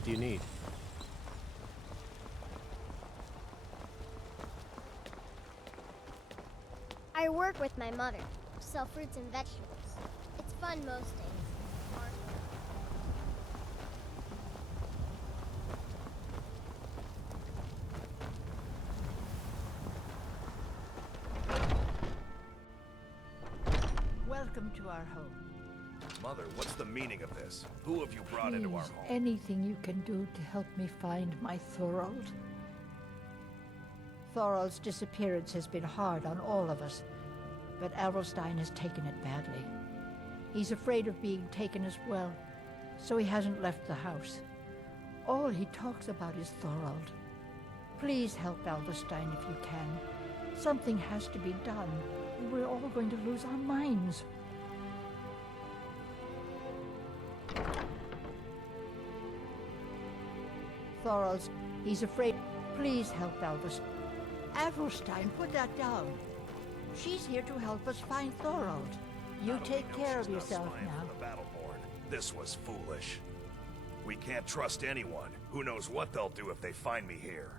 What do you need? I work with my mother. Sell fruits and vegetables. It's fun most days. Hard Welcome to our home. Mother, what's the meaning of this? Who have you brought into our Please, home? anything you can do to help me find my Thorold. Thorold's disappearance has been hard on all of us, but Adelstein has taken it badly. He's afraid of being taken as well, so he hasn't left the house. All he talks about is Thorold. Please help Adelstein if you can. Something has to be done. We're all going to lose our minds. Thorold's... he's afraid. Please help Adelstein. Adelstein, put that down. She's here to help us find Thorold. You take care of yourself now. The Battleborn. This was foolish. We can't trust anyone. Who knows what they'll do if they find me here.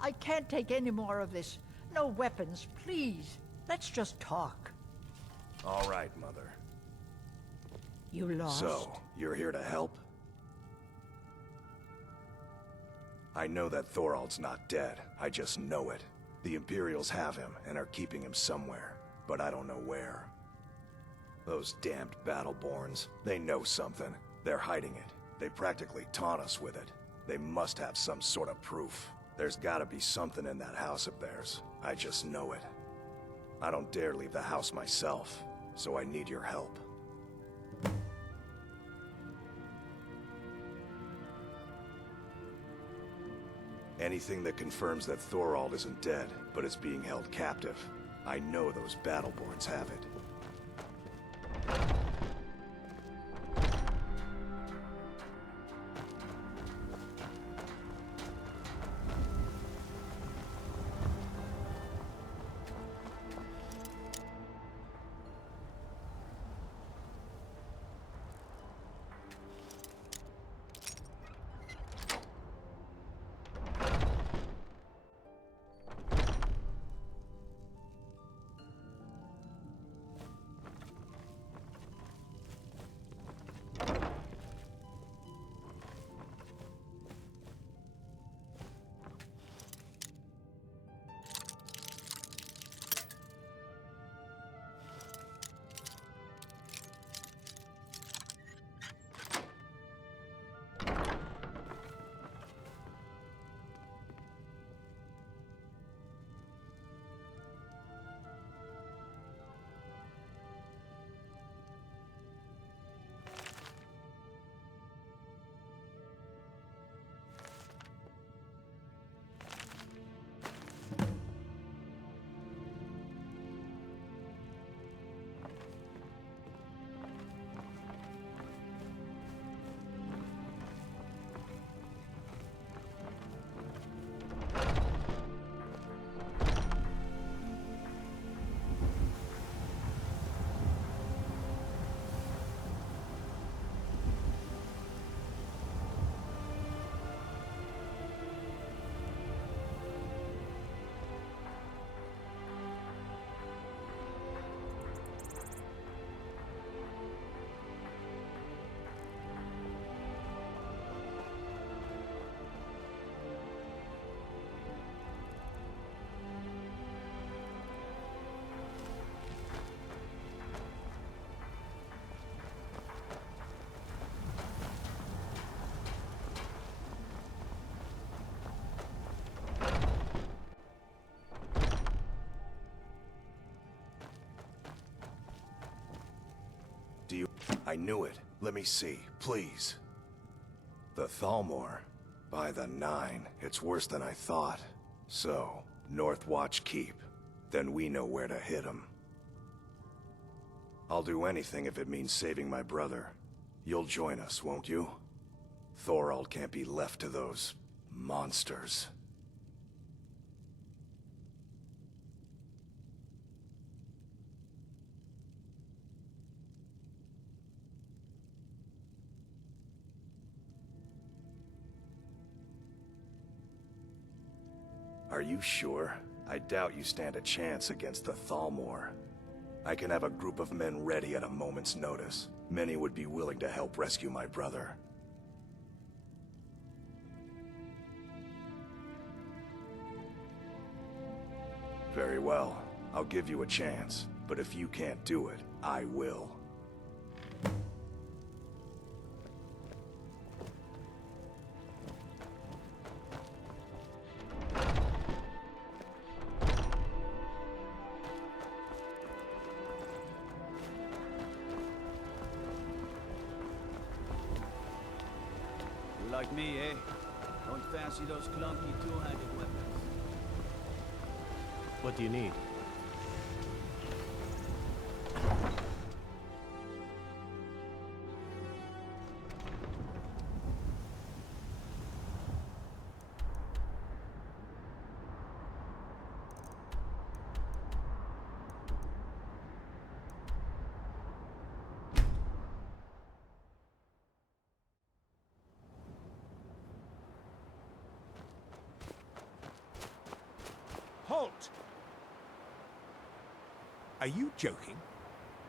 I can't take any more of this. No weapons, please. Let's just talk. All right, Mother. You lost. So, you're here to help? I know that Thorold's not dead. I just know it. The Imperials have him and are keeping him somewhere, but I don't know where. Those damned Battleborns, they know something. They're hiding it. They practically taunt us with it. They must have some sort of proof. There's gotta be something in that house of theirs. I just know it. I don't dare leave the house myself, so I need your help. Anything that confirms that Thorold isn't dead, but is being held captive. I know those Battleborns have it. I knew it. Let me see, please. The Thalmor. By the 9, it's worse than I thought. So, North Watch Keep. Then we know where to hit him. I'll do anything if it means saving my brother. You'll join us, won't you? Thorold can't be left to those... monsters. Are you sure? I doubt you stand a chance against the Thalmor. I can have a group of men ready at a moment's notice. Many would be willing to help rescue my brother. Very well. I'll give you a chance. But if you can't do it, I will. Like me, eh? Don't fancy those clunky two-handed weapons. What do you need? Halt! Are you joking?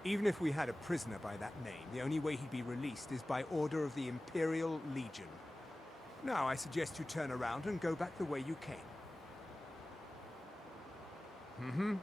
Even if we had a prisoner by that name, the only way he'd be released is by order of the Imperial Legion. Now I suggest you turn around and go back the way you came. Mm-hmm.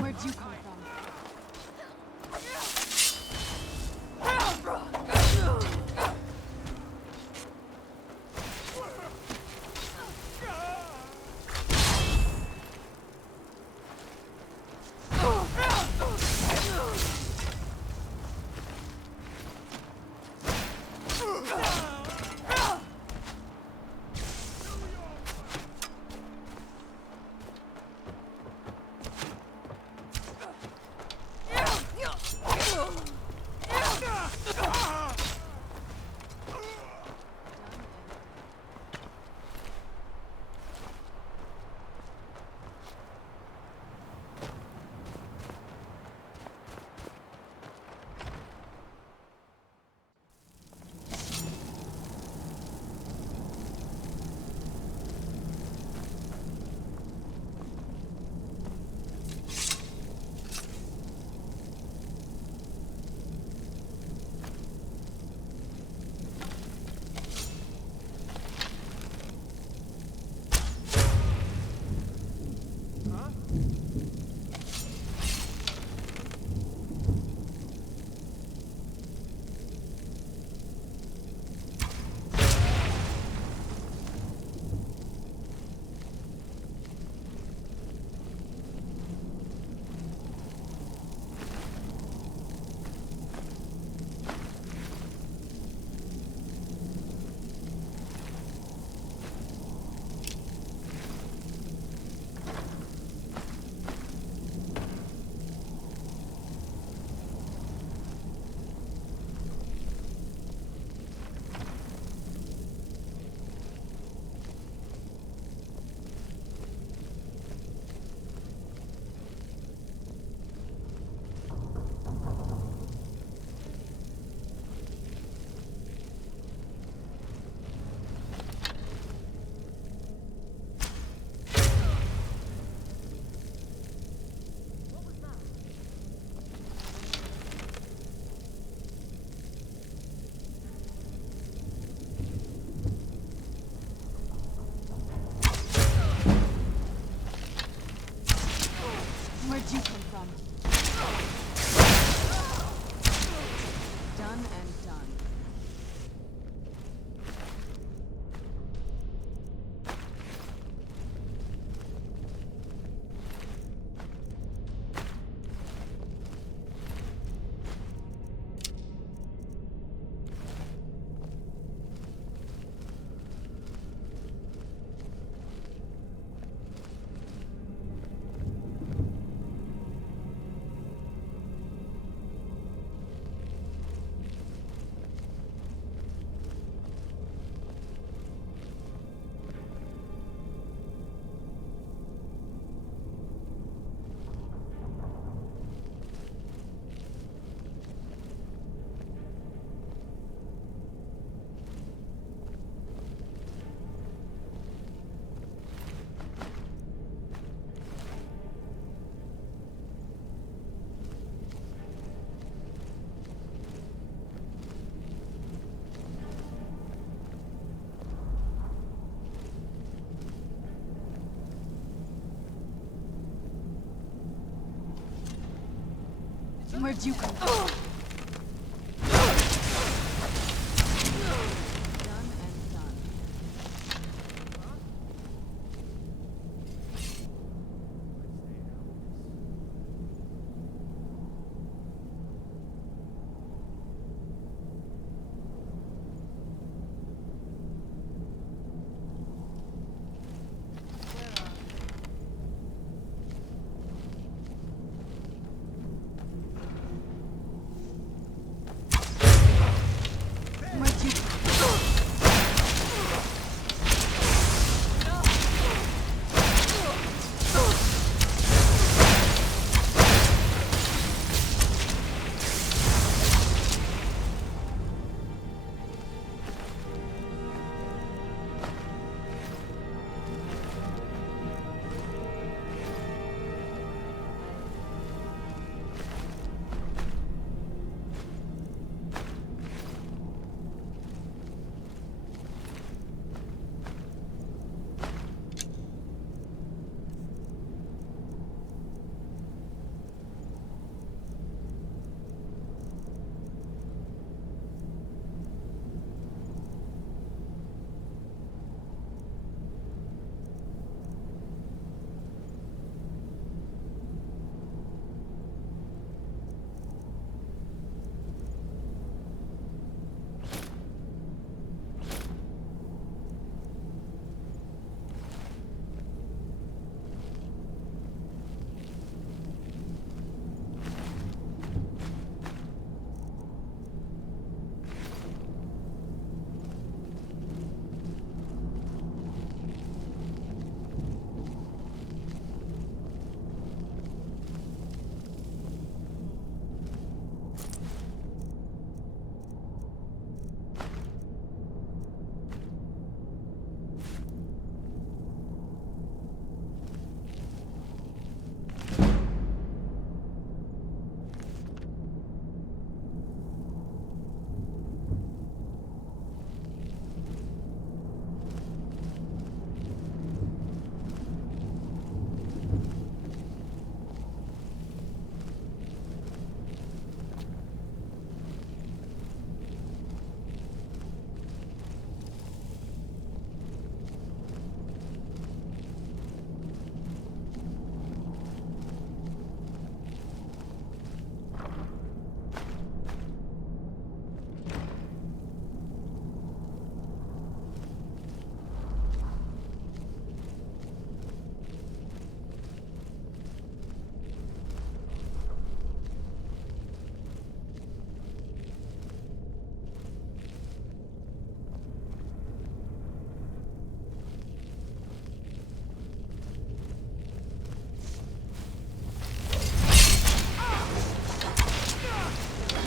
Where'd you come from? Where'd you come from? Done and done.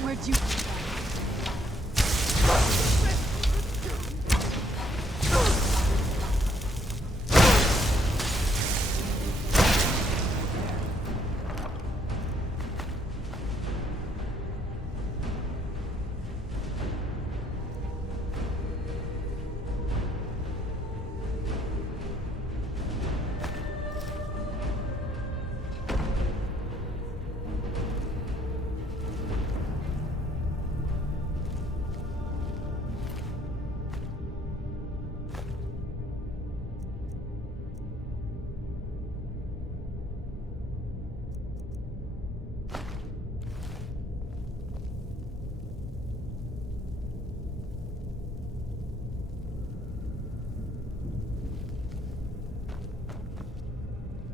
Where'd you come from? Where'd you come from?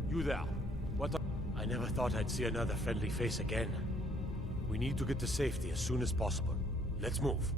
You there. What? I never thought I'd see another friendly face again. We need to get to safety as soon as possible. Let's move.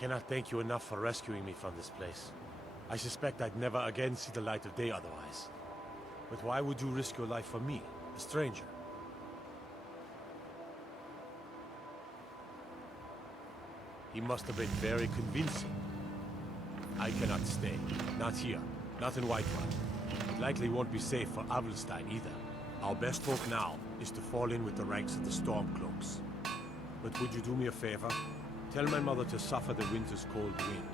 cannot thank you enough for rescuing me from this place. I suspect I'd never again see the light of day otherwise. But why would you risk your life for me, a stranger? He must have been very convincing. I cannot stay. Not here. Not in Whiterun. It likely won't be safe for Avelstein either. Our best hope now is to fall in with the ranks of the Stormcloaks. But would you do me a favor? Tell my mother to suffer the winter's cold wind,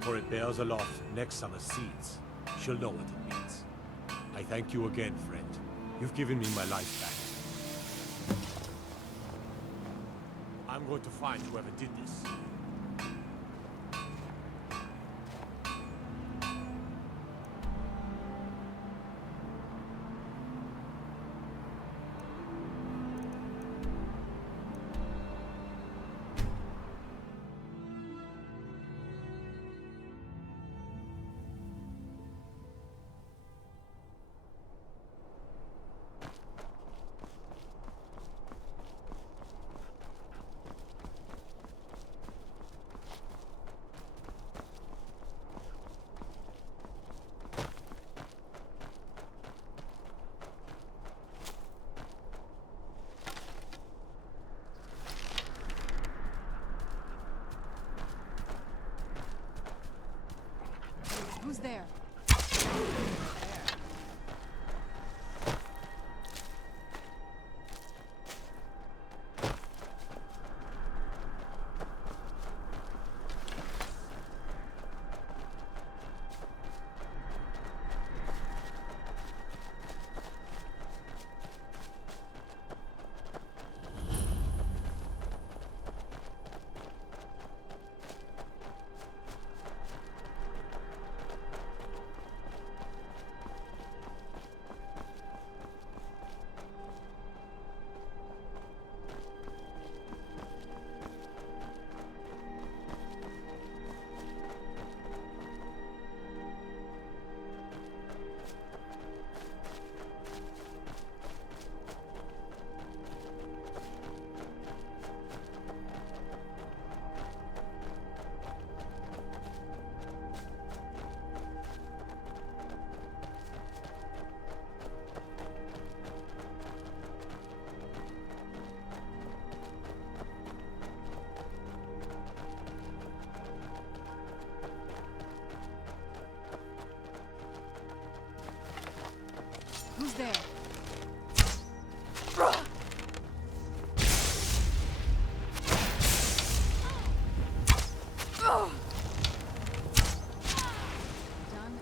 for it bears aloft next summer's seeds. She'll know what it means. I thank you again, friend. You've given me my life back. I'm going to find whoever did this. Who's there? Who's there? Done and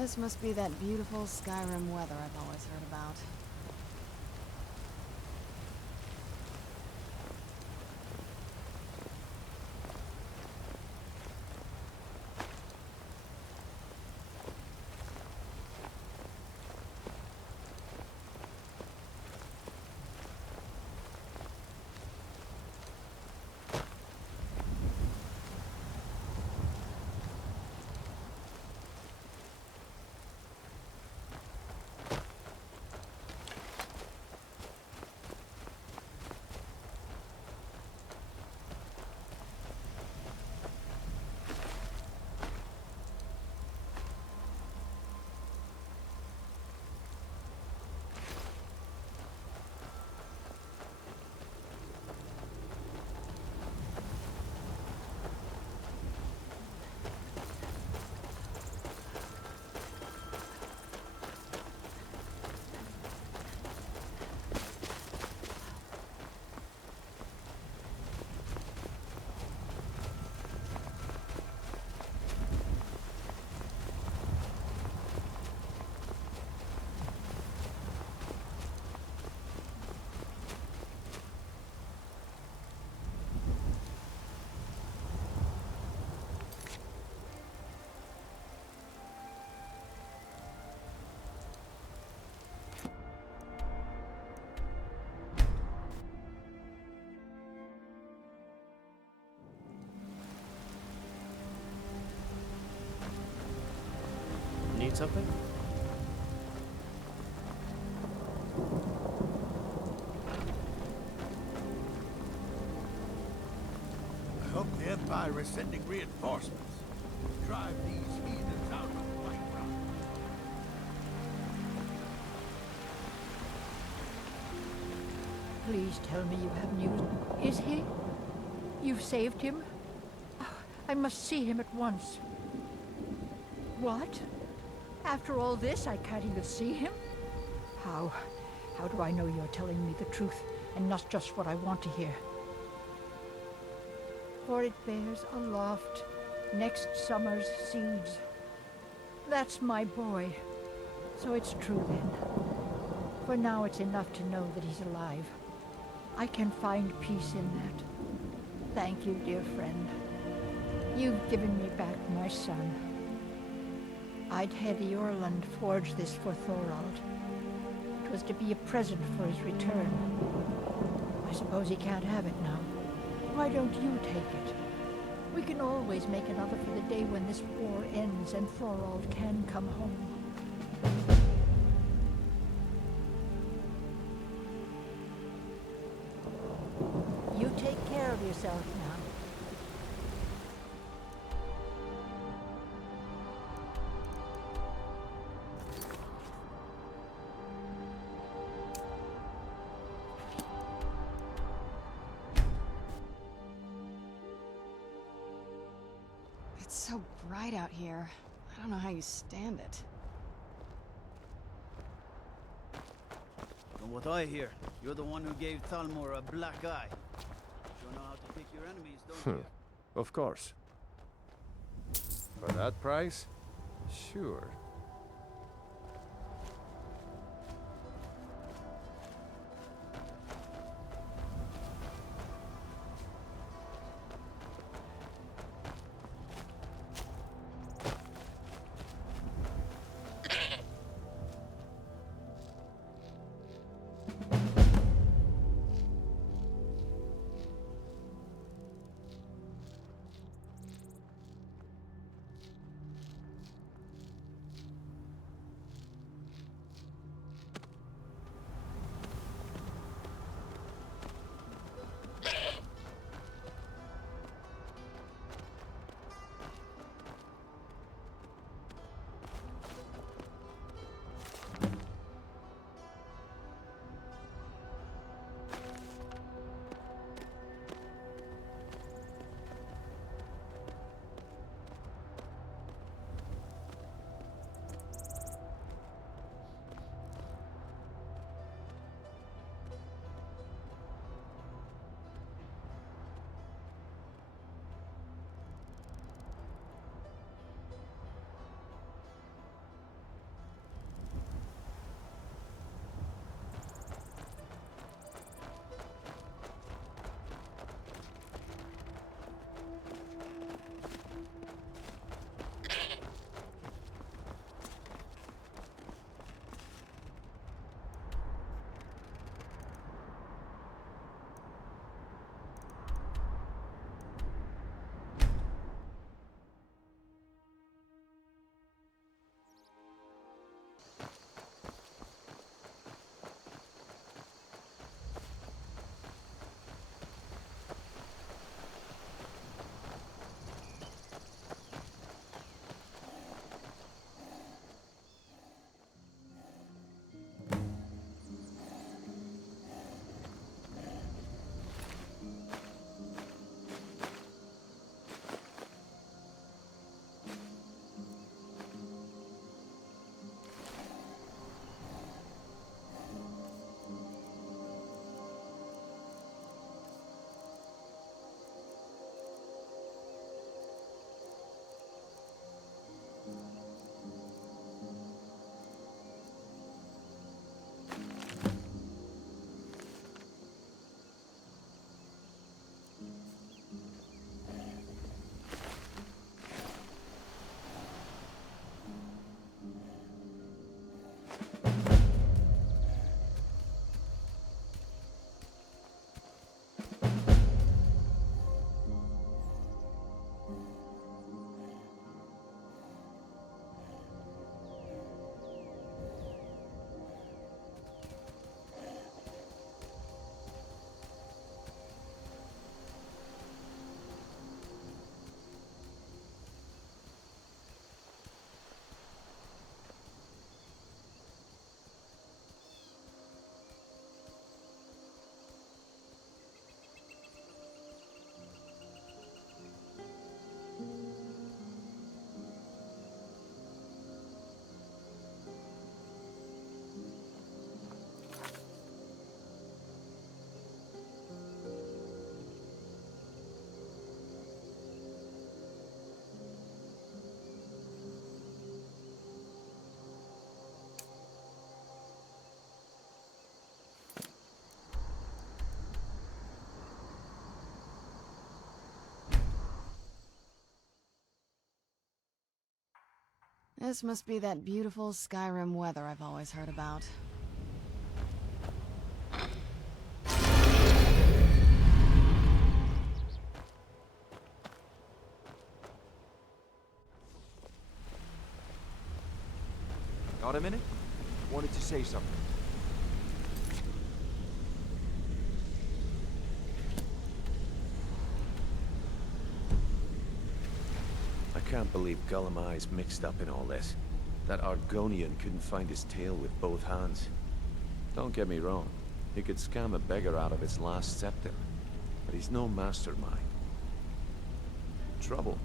This must be that beautiful Skyrim weather I've always heard about. Need something? I hope the Empire is sending reinforcements. Drive these heathens out of Whiterun. Please tell me you have news. Is he? You've saved him? Oh, I must see him at once. What? After all this, I can't even see him? How do I know you're telling me the truth and not just what I want to hear? For it bears aloft next summer's seeds. That's my boy. So it's true then. For now it's enough to know that he's alive. I can find peace in that. Thank you, dear friend. You've given me back my son. I'd had Eorlund forge this for Thorald. It was to be a present for his return. I suppose he can't have it now. Why don't you take it? We can always make another for the day when this war ends and Thorald can come home. You take care of yourself now. It's so bright out here. I don't know how you stand it. From what I hear, you're the one who gave Thalmor a black eye. You know how to pick your enemies, don't you? Of course. For that price? Sure. This must be that beautiful Skyrim weather I've always heard about. Got a minute? Wanted to say something. I can't believe Gullumai's mixed up in all this. That Argonian couldn't find his tail with both hands. Don't get me wrong, he could scam a beggar out of his last septim, but he's no mastermind. Trouble?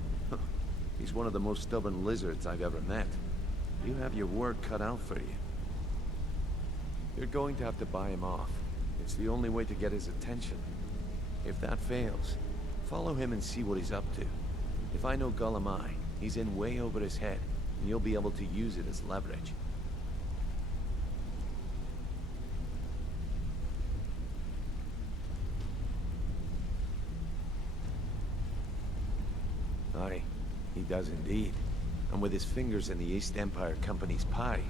He's one of the most stubborn lizards I've ever met. You have your work cut out for you. You're going to have to buy him off. It's the only way to get his attention. If that fails, follow him and see what he's up to. If I know Gullumai, he's in way over his head, and you'll be able to use it as leverage. Aye, he does indeed. And with his fingers in the East Empire Company's pie,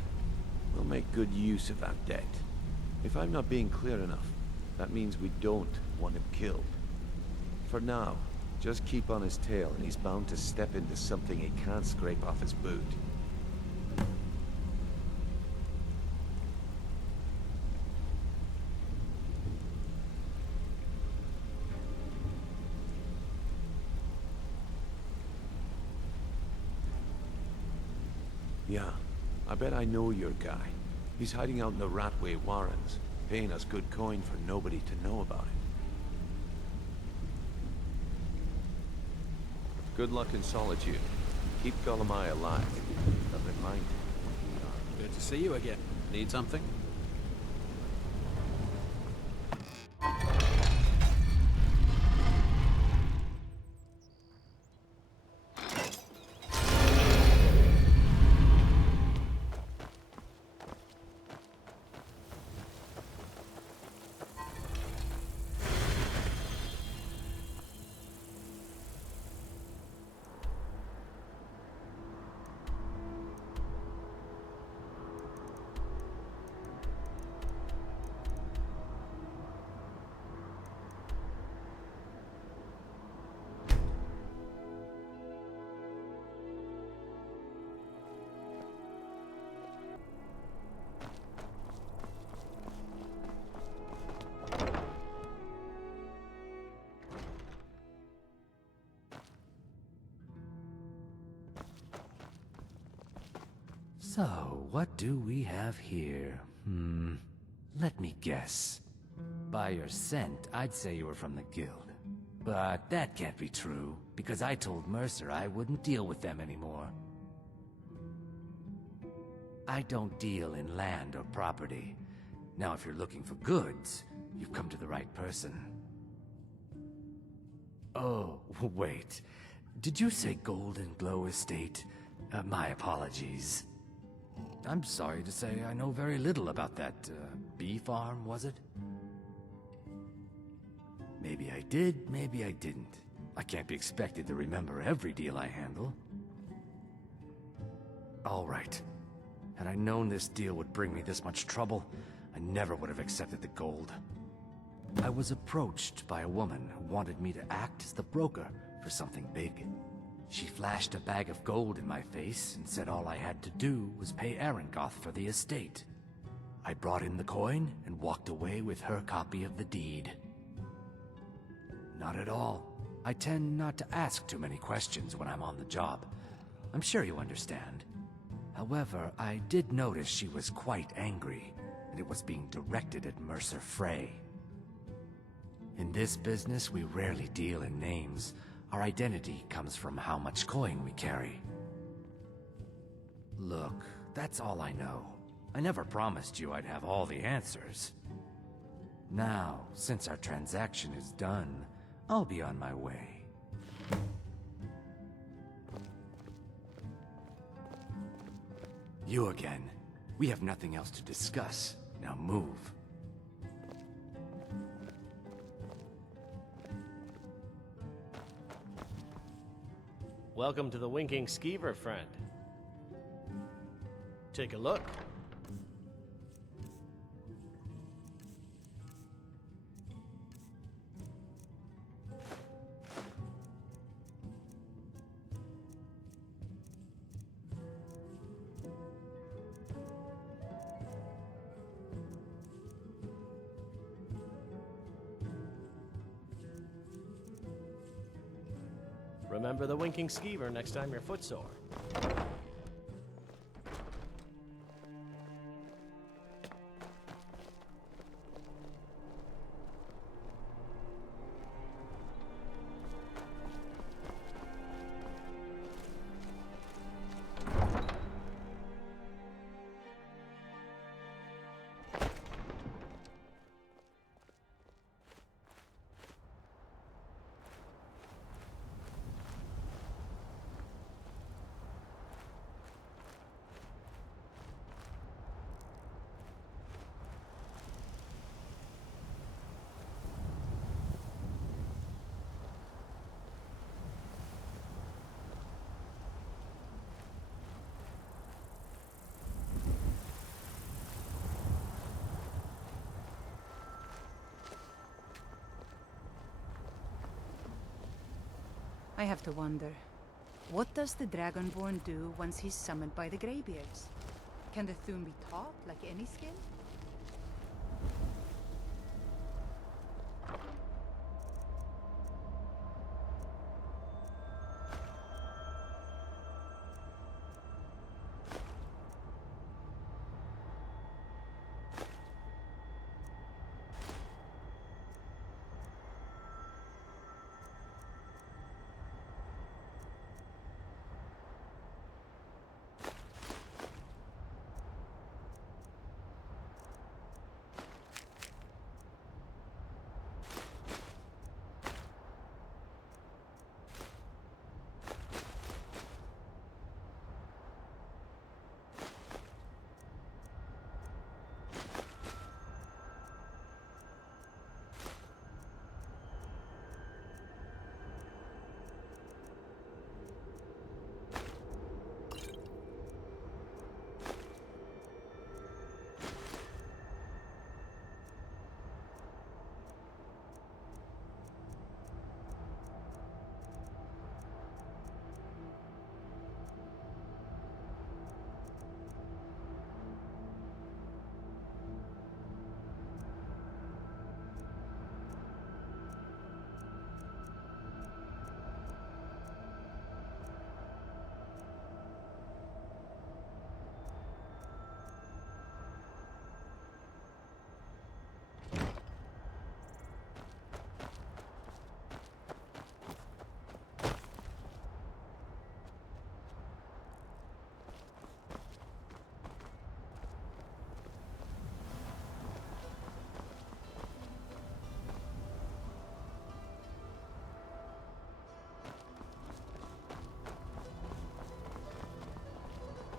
we'll make good use of that debt. If I'm not being clear enough, that means we don't want him killed. For now, just keep on his tail and he's bound to step into something he can't scrape off his boot. Yeah, I bet I know your guy. He's hiding out in the Ratway Warrens, paying us good coin for nobody to know about it. Good luck in Solitude. Keep Gullumai alive. But remind him we are. Good to see you again. Need something? So, what do we have here? Let me guess. By your scent, I'd say you were from the guild. But that can't be true, because I told Mercer I wouldn't deal with them anymore. I don't deal in land or property. Now, if you're looking for goods, you've come to the right person. Oh, wait. Did you say Golden Glow Estate? My apologies. I'm sorry to say I know very little about that, bee farm, was it? Maybe I did, maybe I didn't. I can't be expected to remember every deal I handle. All right. Had I known this deal would bring me this much trouble, I never would have accepted the gold. I was approached by a woman who wanted me to act as the broker for something big. She flashed a bag of gold in my face and said all I had to do was pay Arangoth for the estate. I brought in the coin and walked away with her copy of the deed. Not at all. I tend not to ask too many questions when I'm on the job. I'm sure you understand. However, I did notice she was quite angry, and it was being directed at Mercer Frey. In this business, we rarely deal in names. Our identity comes from how much coin we carry. Look, that's all I know. I never promised you I'd have all the answers. Now, since our transaction is done, I'll be on my way. You again. We have nothing else to discuss. Now move. Welcome to the Winking Skeever, friend. Take a look. Remember the winking skeever next time you're footsore. I have to wonder, what does the Dragonborn do once he's summoned by the Greybeards? Can the Thune be taught like any skill?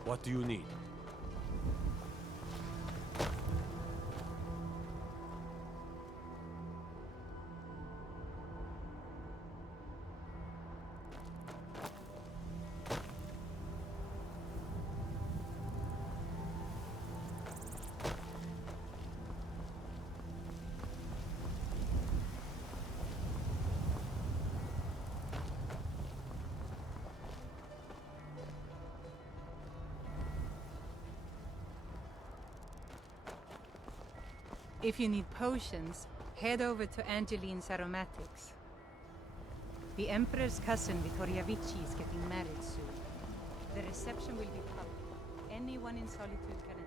What do you need? If you need potions, head over to Angeline's Aromatics. The Emperor's cousin, Vittoria Vici, is getting married soon. The reception will be public. Anyone in Solitude can attend.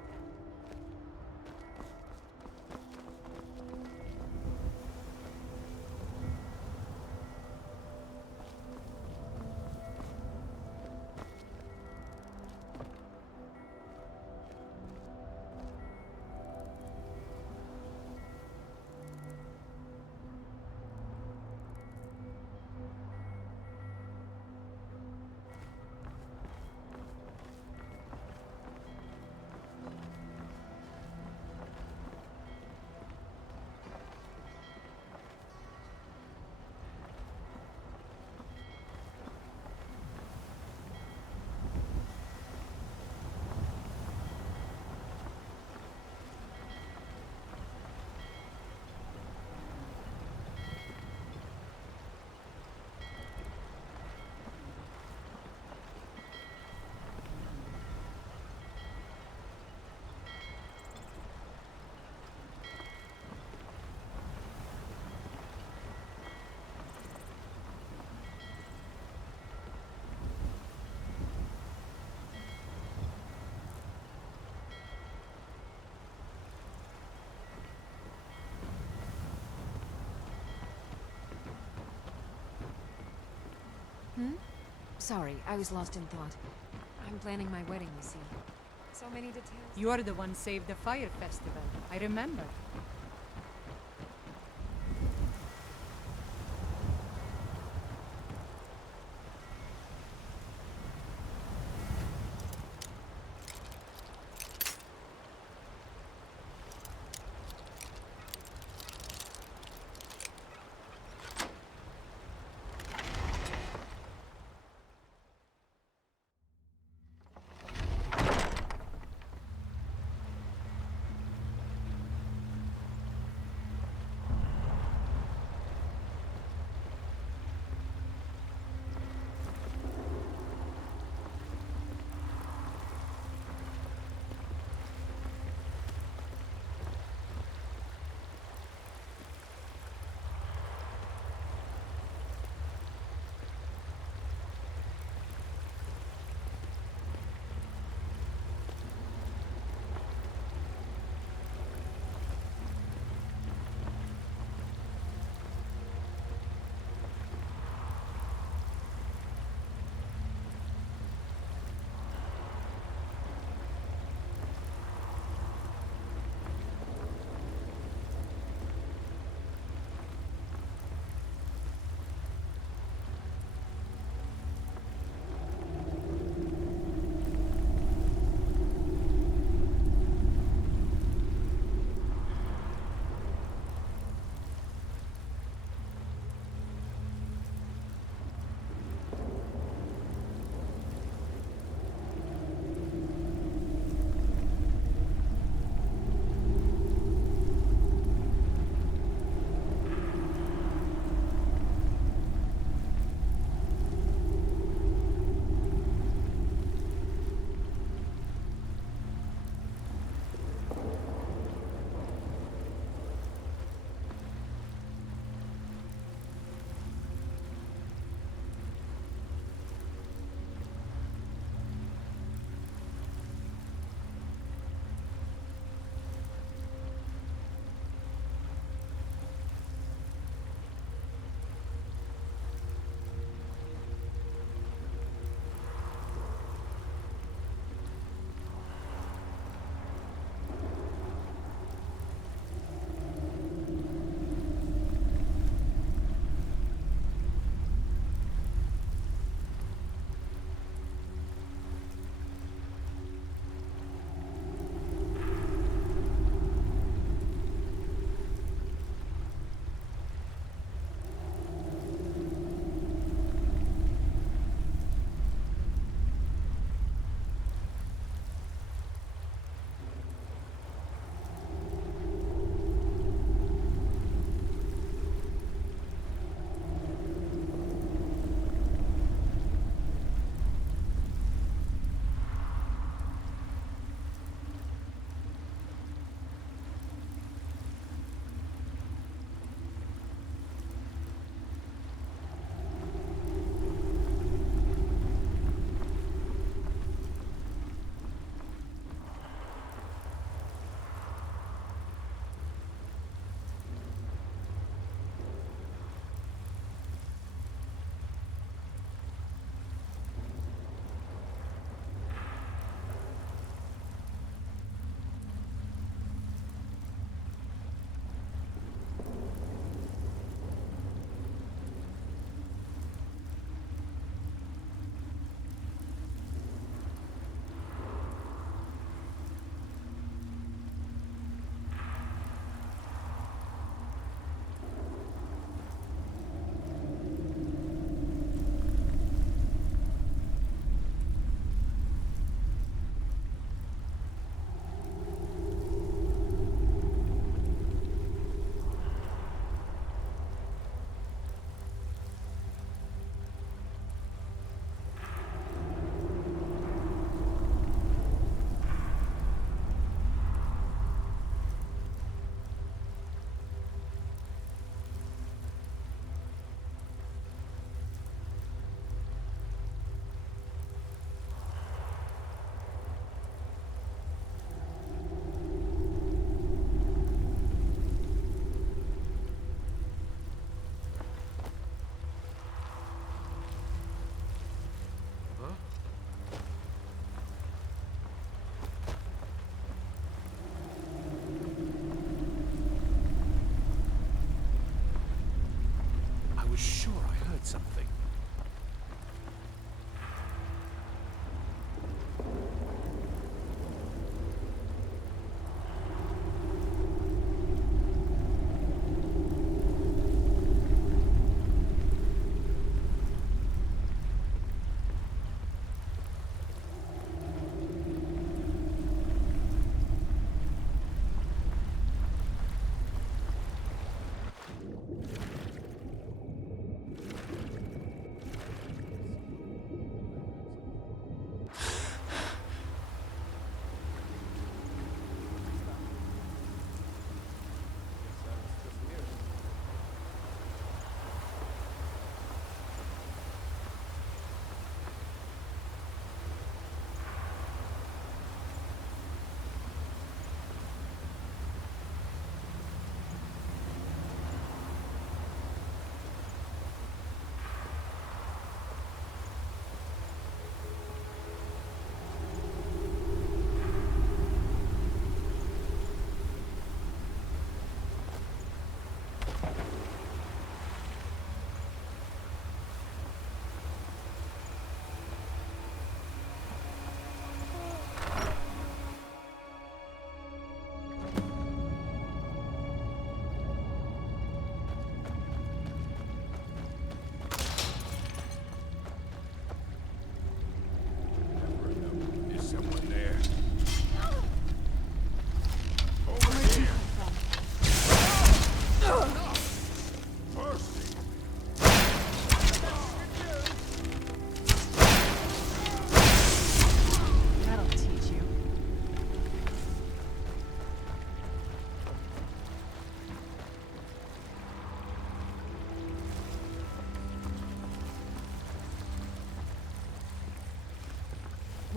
Sorry, I was lost in thought. I'm planning my wedding, you see. So many details. You are the one saved the fire festival. I remember.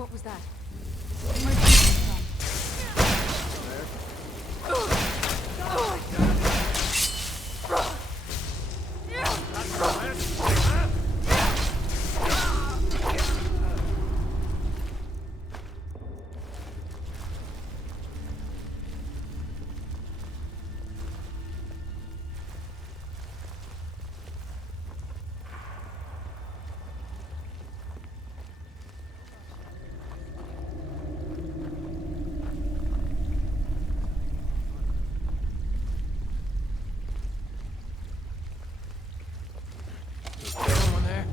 What was that? Someone there?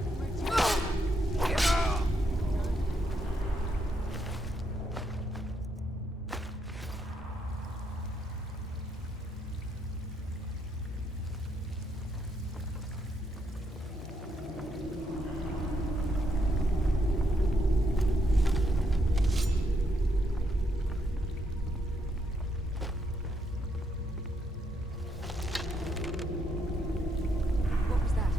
What was that?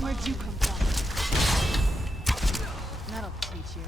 Where'd you come from? That'll teach you.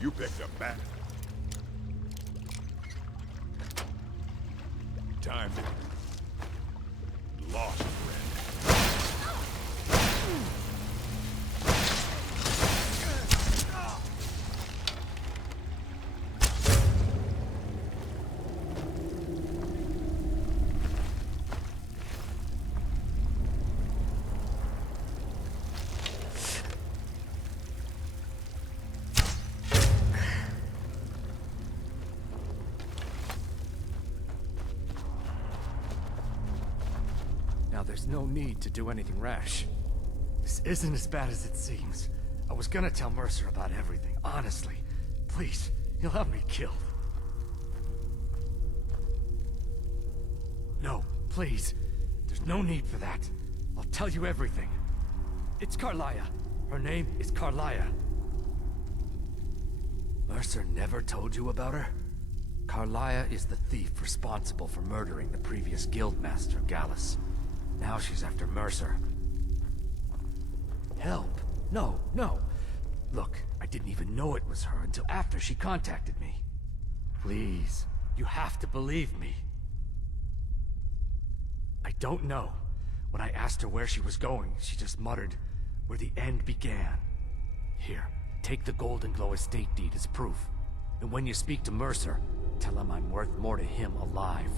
You picked up back. Time to lost friend. Now, there's no need to do anything rash. This isn't as bad as it seems. I was gonna tell Mercer about everything, honestly. Please, he'll have me killed. No, please. There's no need for that. I'll tell you everything. It's Carlia. Her name is Carlia. Mercer never told you about her? Carlia is the thief responsible for murdering the previous guildmaster, Gallus. Now she's after Mercer. Help? No, no. Look, I didn't even know it was her until after she contacted me. Please, you have to believe me. I don't know. When I asked her where she was going, she just muttered, "Where the end began." Here, take the Golden Glow estate deed as proof. And when you speak to Mercer, tell him I'm worth more to him alive.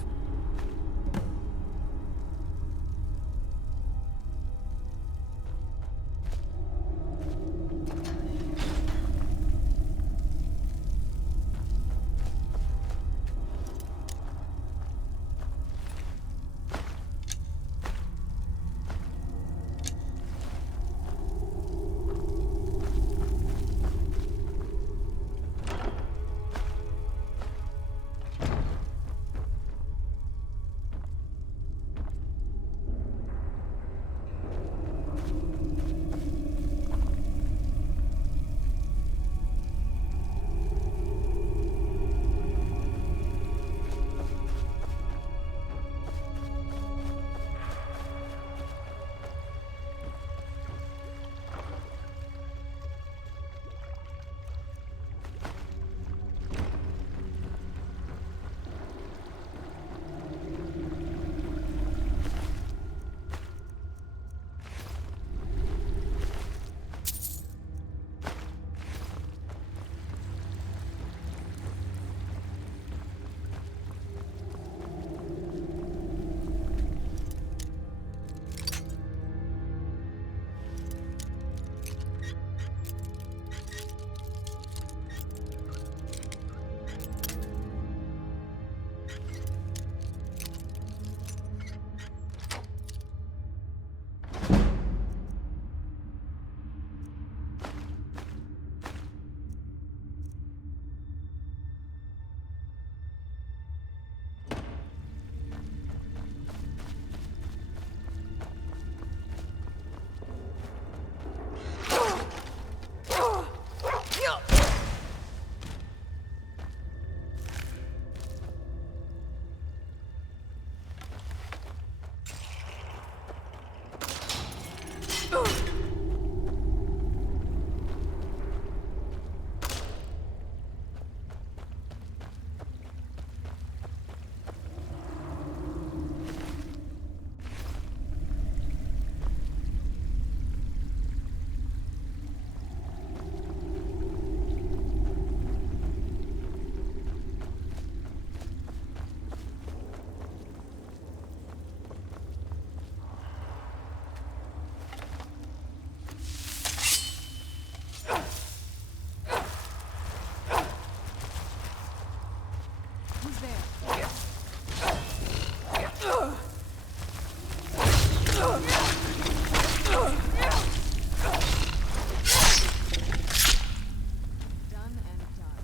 Done and done.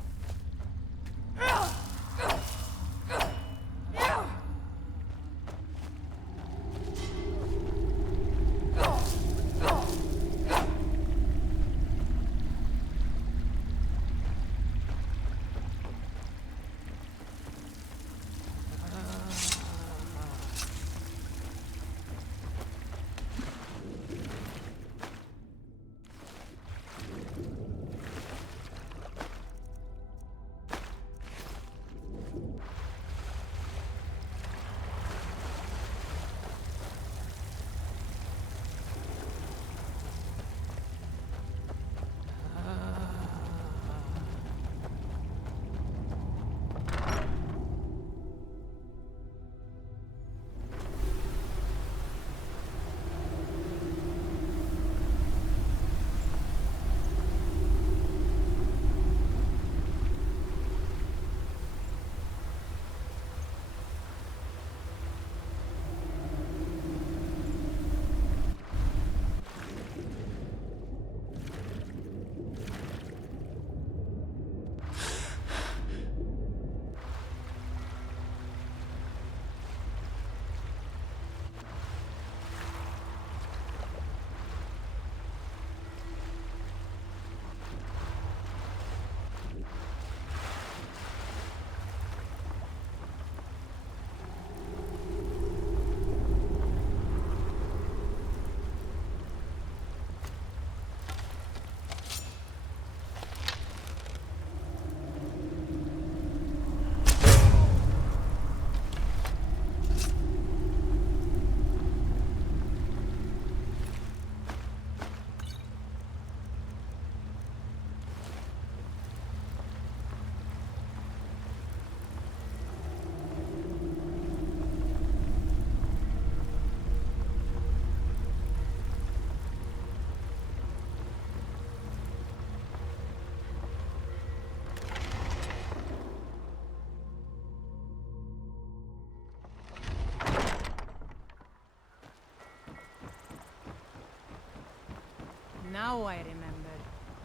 Now I remember.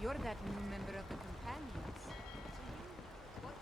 You're that new member of the Companions. So you... what?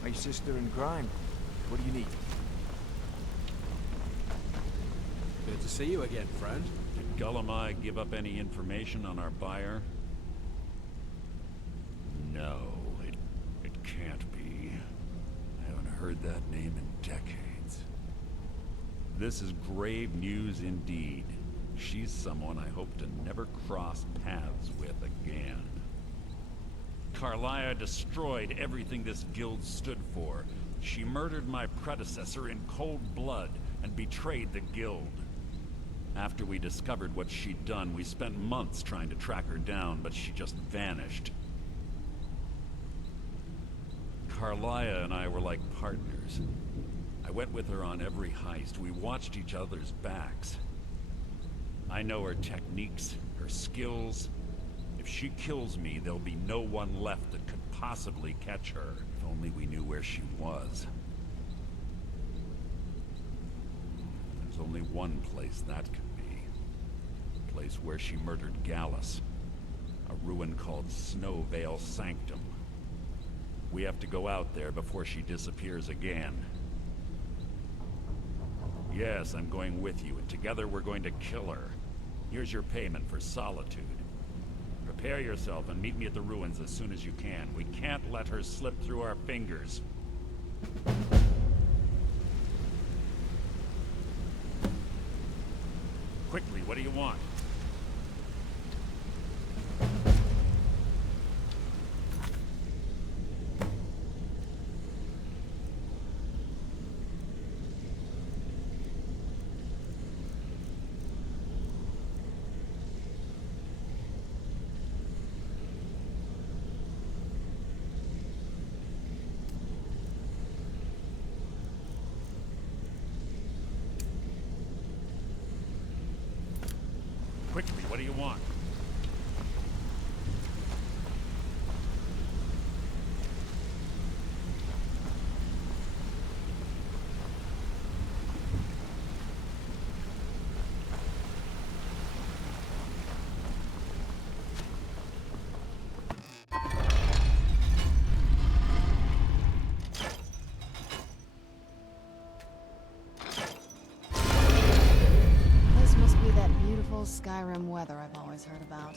My sister in crime. What do you need? Good to see you again, friend. Did Gullimai give up any information on our buyer? No, it can't be. I haven't heard that name in decades. This is grave news indeed. She's someone I hope to never cross paths with again. Carlia destroyed everything this guild stood for. She murdered my predecessor in cold blood and betrayed the guild. After we discovered what she'd done, we spent months trying to track her down, but she just vanished. Carlia and I were like partners. I went with her on every heist. We watched each other's backs. I know her techniques, her skills. If she kills me, there'll be no one left that could possibly catch her. If only we knew where she was. There's only one place that could be. The place where she murdered Gallus. A ruin called Snowvale Sanctum. We have to go out there before she disappears again. Yes, I'm going with you, and together we're going to kill her. Here's your payment for solitude. Prepare yourself and meet me at the ruins as soon as you can. We can't let her slip through our fingers. Quickly, what do you want? Skyrim weather I've always heard about.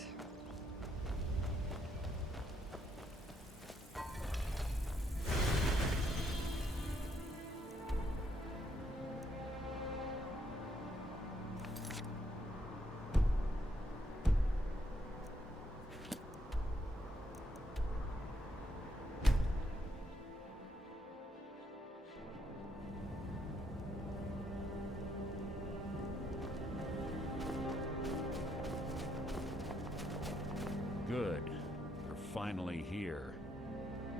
Good. You're finally here.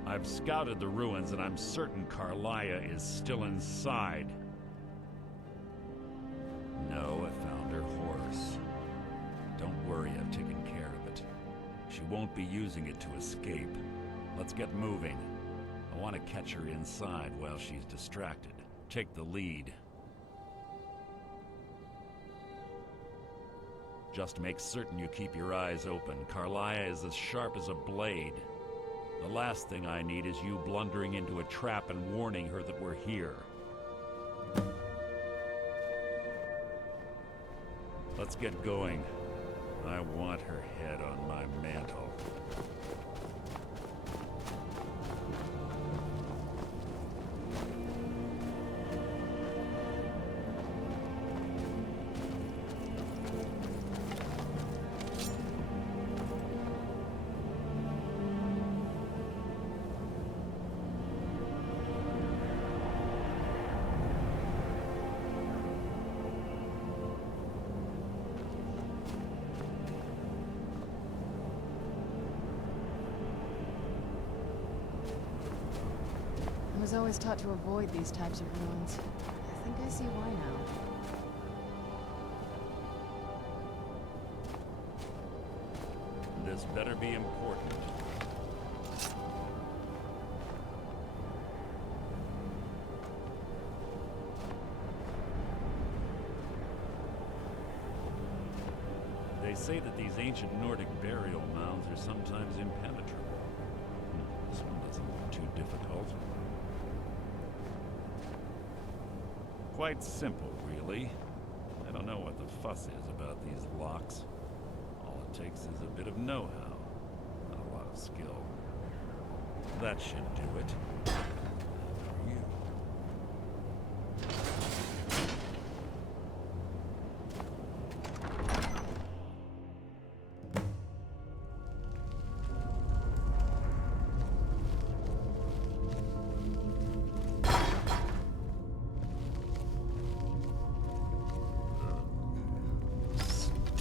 I've scouted the ruins and I'm certain Carlia is still inside. No, I found her horse. Don't worry, I've taken care of it. She won't be using it to escape. Let's get moving. I want to catch her inside while she's distracted. Take the lead. Just make certain you keep your eyes open. Carlia is as sharp as a blade. The last thing I need is you blundering into a trap and warning her that we're here. Let's get going. I want her head on my mantle. I was always taught to avoid these types of ruins. I think I see why now. This better be important. They say that these ancient Nordic burial mounds are sometimes impenetrable. This one doesn't look too difficult. Quite simple, really. I don't know what the fuss is about these locks. All it takes is a bit of know-how, not a lot of skill. That should do it. For you.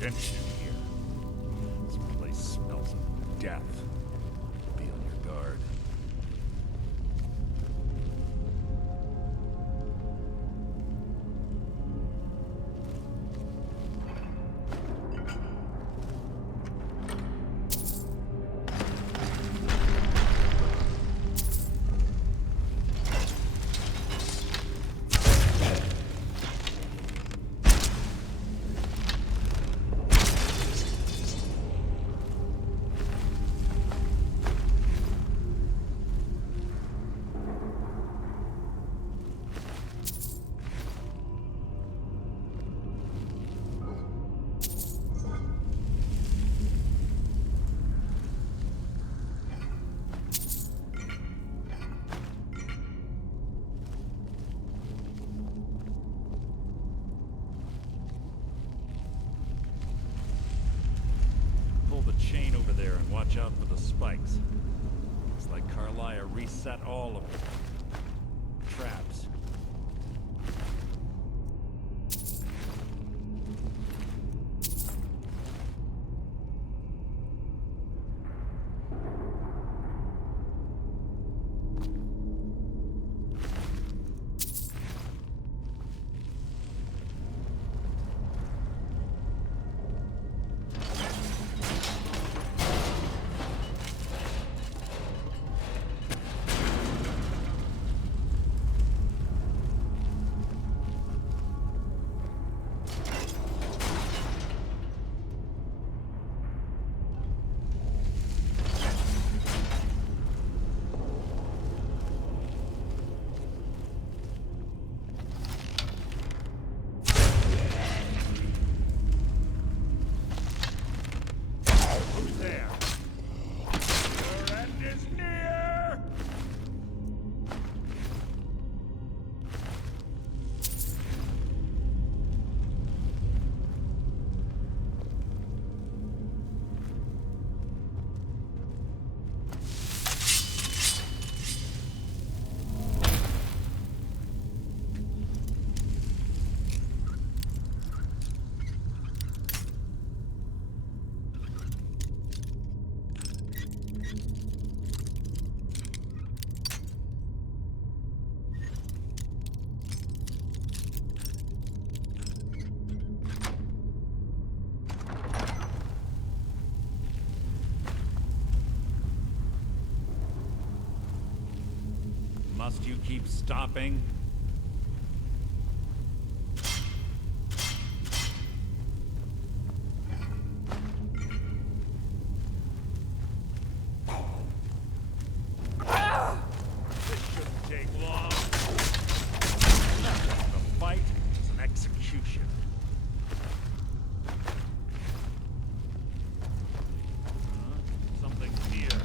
Stench in here. This place smells of death. Be on your guard. The chain over there and watch out for the spikes. Looks like Carlia reset all of them. Traps. Must you keep stopping? This shouldn't take long. The fight is an execution. Something's here.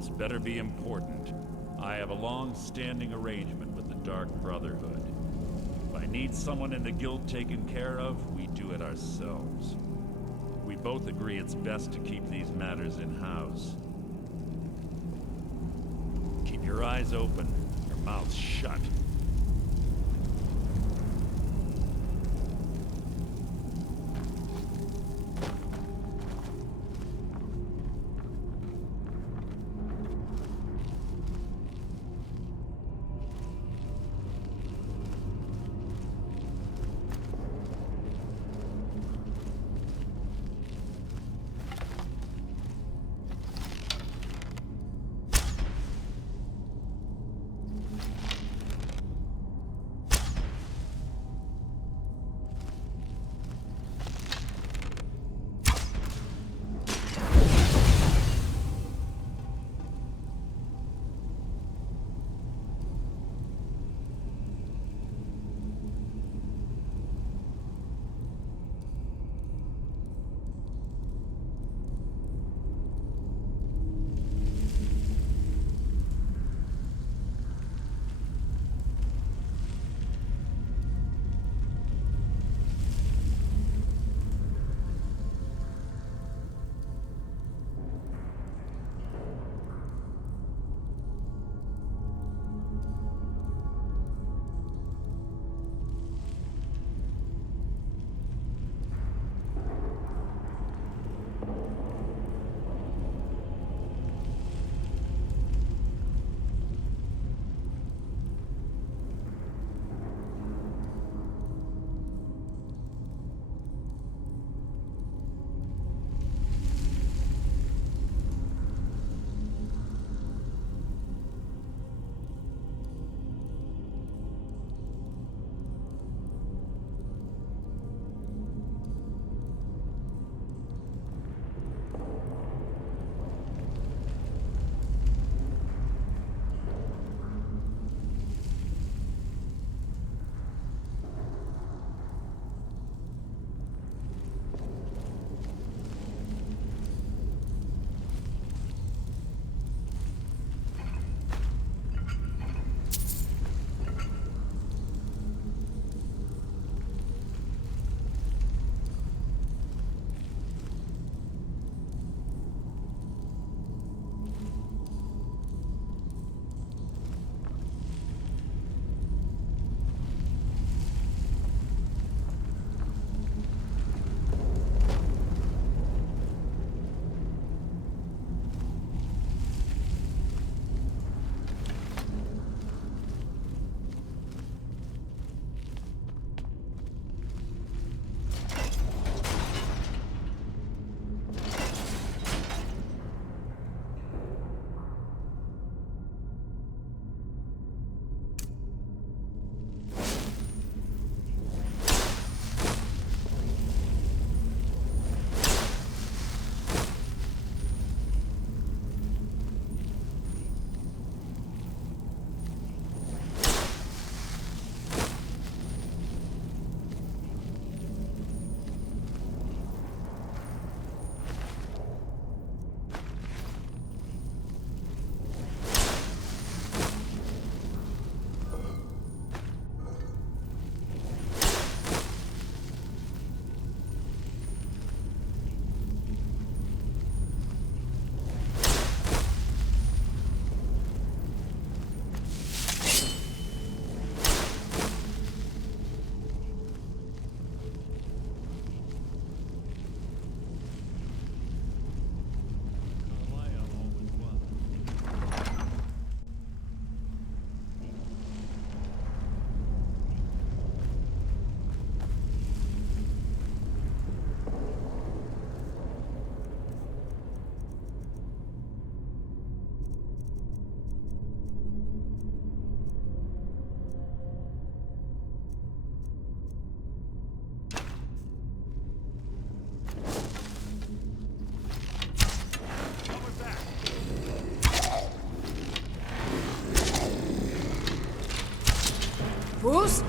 this better be important. I have a long-standing arrangement with the Dark Brotherhood. If I need someone in the guild taken care of, we do it ourselves. We both agree it's best to keep these matters in-house. Keep your eyes open, your mouths shut. Bruce?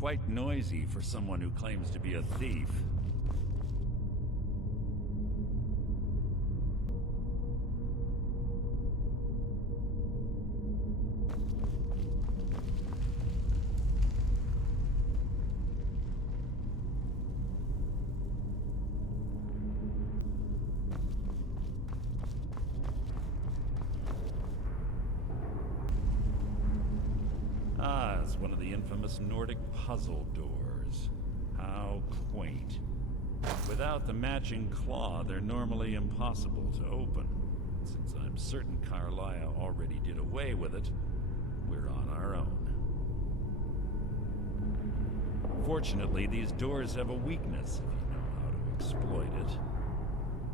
quite noisy for someone who claims to be a thief. Ah, it's one of the infamous Nordic puzzle doors. How quaint. Without the matching claw, they're normally impossible to open. Since I'm certain Carlia already did away with it, we're on our own. Fortunately, these doors have a weakness if you know how to exploit it.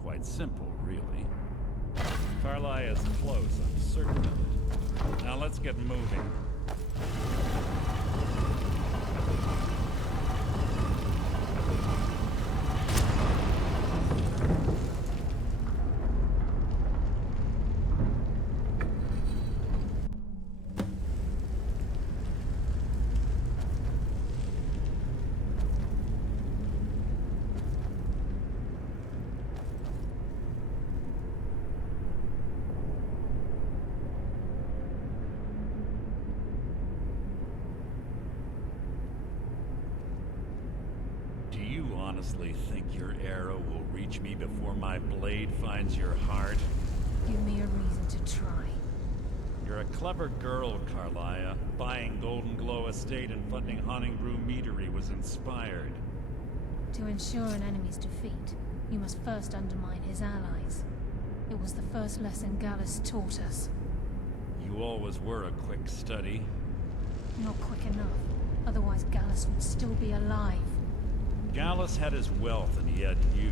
Quite simple, really. Carlia is close, I'm certain of it. Now let's get moving. Do you honestly think your arrow will reach me before my blade finds your heart? Give me a reason to try. You're a clever girl, Carlia. Buying Golden Glow Estate and funding Honningbrew Meadery was inspired. To ensure an enemy's defeat, you must first undermine his allies. It was the first lesson Gallus taught us. You always were a quick study. Not quick enough. Otherwise Gallus would still be alive. Gallus had his wealth and he had you.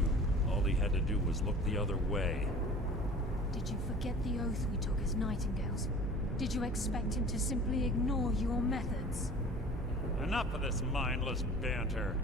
All he had to do was look the other way. Did you forget the oath we took as Nightingales? Did you expect him to simply ignore your methods? Enough of this mindless banter.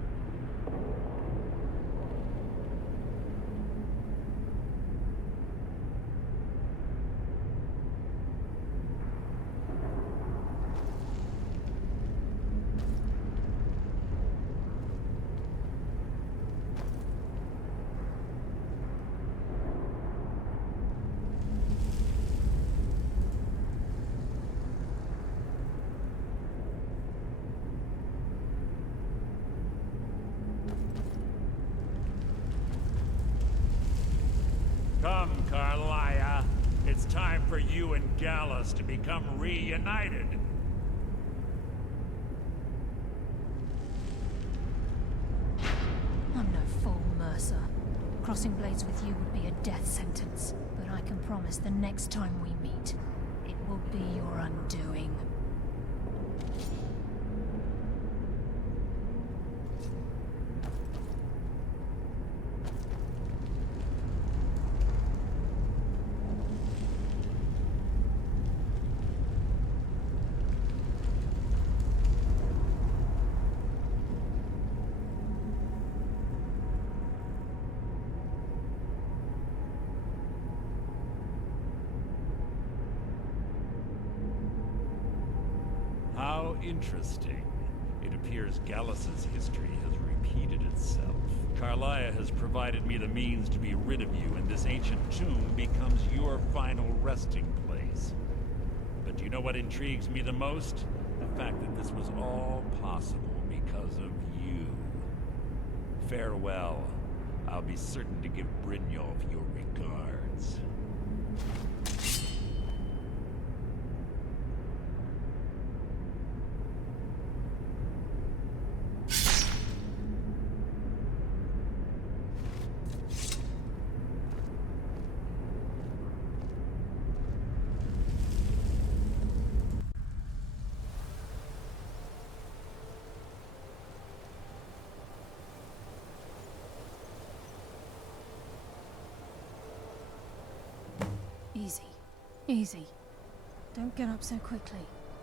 Come, Carlia. It's time for you and Gallus to become reunited. I'm no fool, Mercer. Crossing blades with you would be a death sentence. But I can promise the next time we meet, it will be your undoing. How interesting. It appears Gallus's history has repeated itself. Carlia has provided me the means to be rid of you, and this ancient tomb becomes your final resting place. But do you know what intrigues me the most? The fact that this was all possible because of you. Farewell. I'll be certain to give Brynjolf your regards. Easy. Easy. Don't get up so quickly.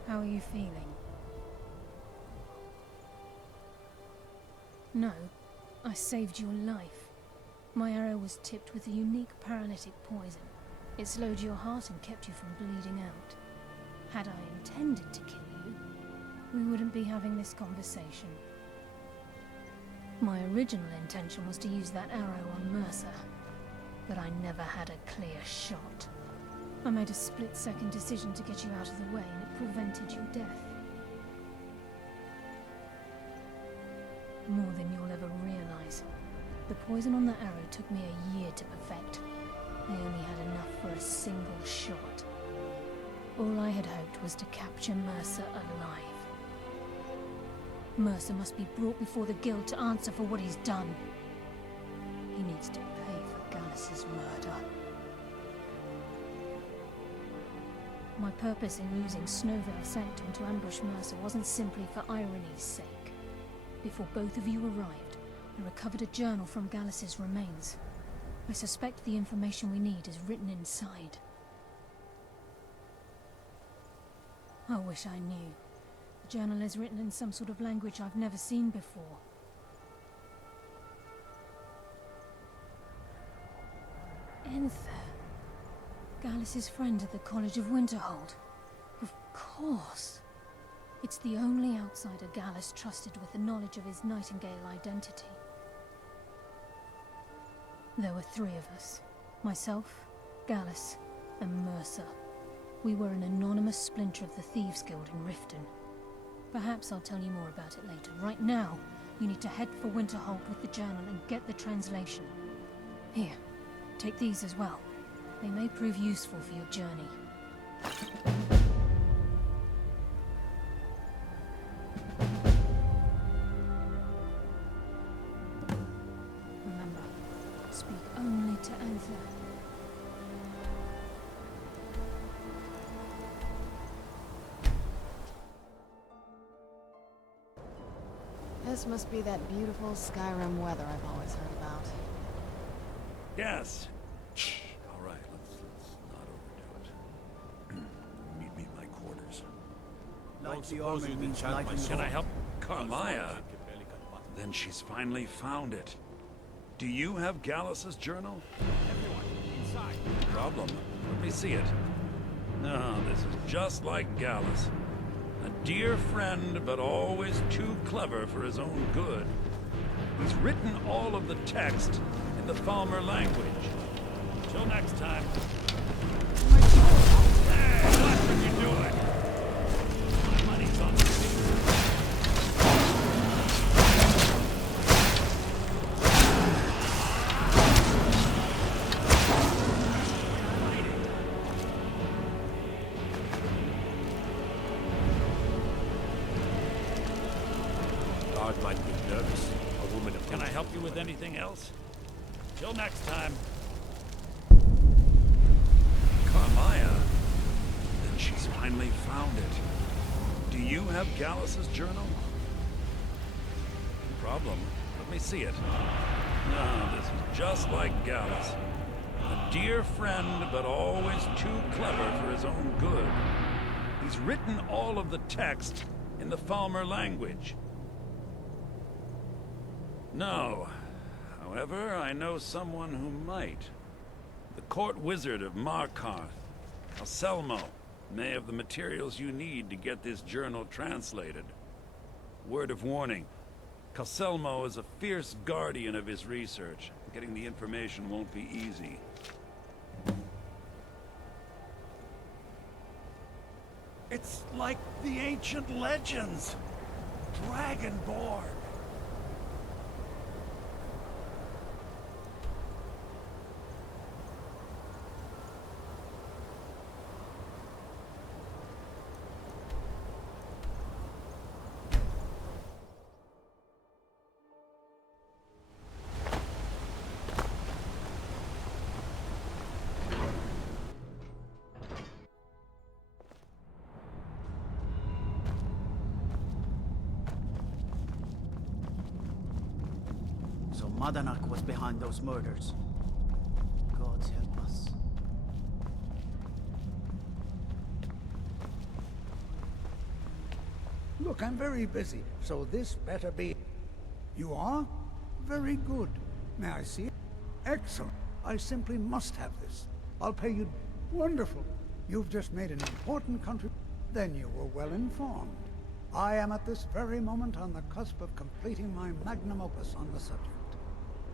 How are you feeling? No. I saved your life. My arrow was tipped with a unique paralytic poison. It slowed your heart and kept you from bleeding out. Had I intended to kill you, we wouldn't be having this conversation. My original intention was to use that arrow on Mercer, but I never had a clear shot. I made a split-second decision to get you out of the way, and it prevented your death. More than you'll ever realize. The poison on that arrow took me a year to perfect. I only had enough for a single shot. All I had hoped was to capture Mercer alive. Mercer must be brought before the Guild to answer for what he's done. He needs to pay for Gallus's murder. My purpose in using Snowvale Sanctum to ambush Mercer wasn't simply for irony's sake. Before both of you arrived, I recovered a journal from Gallus's remains. I suspect the information we need is written inside. I wish I knew. The journal is written in some sort of language I've never seen before. Enther. Gallus's friend at the College of Winterhold. Of course. It's the only outsider Gallus trusted with the knowledge of his Nightingale identity. There were 3 of us. Myself, Gallus, and Mercer. We were an anonymous splinter of the Thieves' Guild in Riften. Perhaps I'll tell you more about it later. Right now, you need to head for Winterhold with the journal and get the translation. Here, take these as well. They may prove useful for your journey. Remember, speak only to Anther. This must be that beautiful Skyrim weather I've always heard about. Yes. All right, let's not overdo it. Meet me at my quarters. Like the suppose armor you'd means enchant light my and sword. Can I soul. help Carmaya? Then she's finally found it. Do you have Gallus's journal? Everyone, inside. Problem. Let me see it. No, this is just like Gallus. A dear friend, but always too clever for his own good. He's written all of the text in the Falmer language. Till next time. Hey, what are you doing? My money's on the Guard might get nervous. A woman of Can I help you with anything else? Till next time. Carmaya. Then she's finally found it. Do you have Gallus's journal? Problem. Let me see it. No, this is just like Gallus. A dear friend, but always too clever for his own good. He's written all of the text in the Falmer language. No. However, I know someone who might. The court wizard of Markarth, Anselmo, may have the materials you need to get this journal translated. Word of warning. Anselmo is a fierce guardian of his research. Getting the information won't be easy. It's like the ancient legends. Dragonborn. So Madanak was behind those murders. Gods help us. Look, I'm very busy, so this better be... You are? Very good. May I see it? Excellent. I simply must have this. I'll pay you... Wonderful. You've just made an important country... Then you were well informed. I am at this very moment on the cusp of completing my magnum opus on the subject.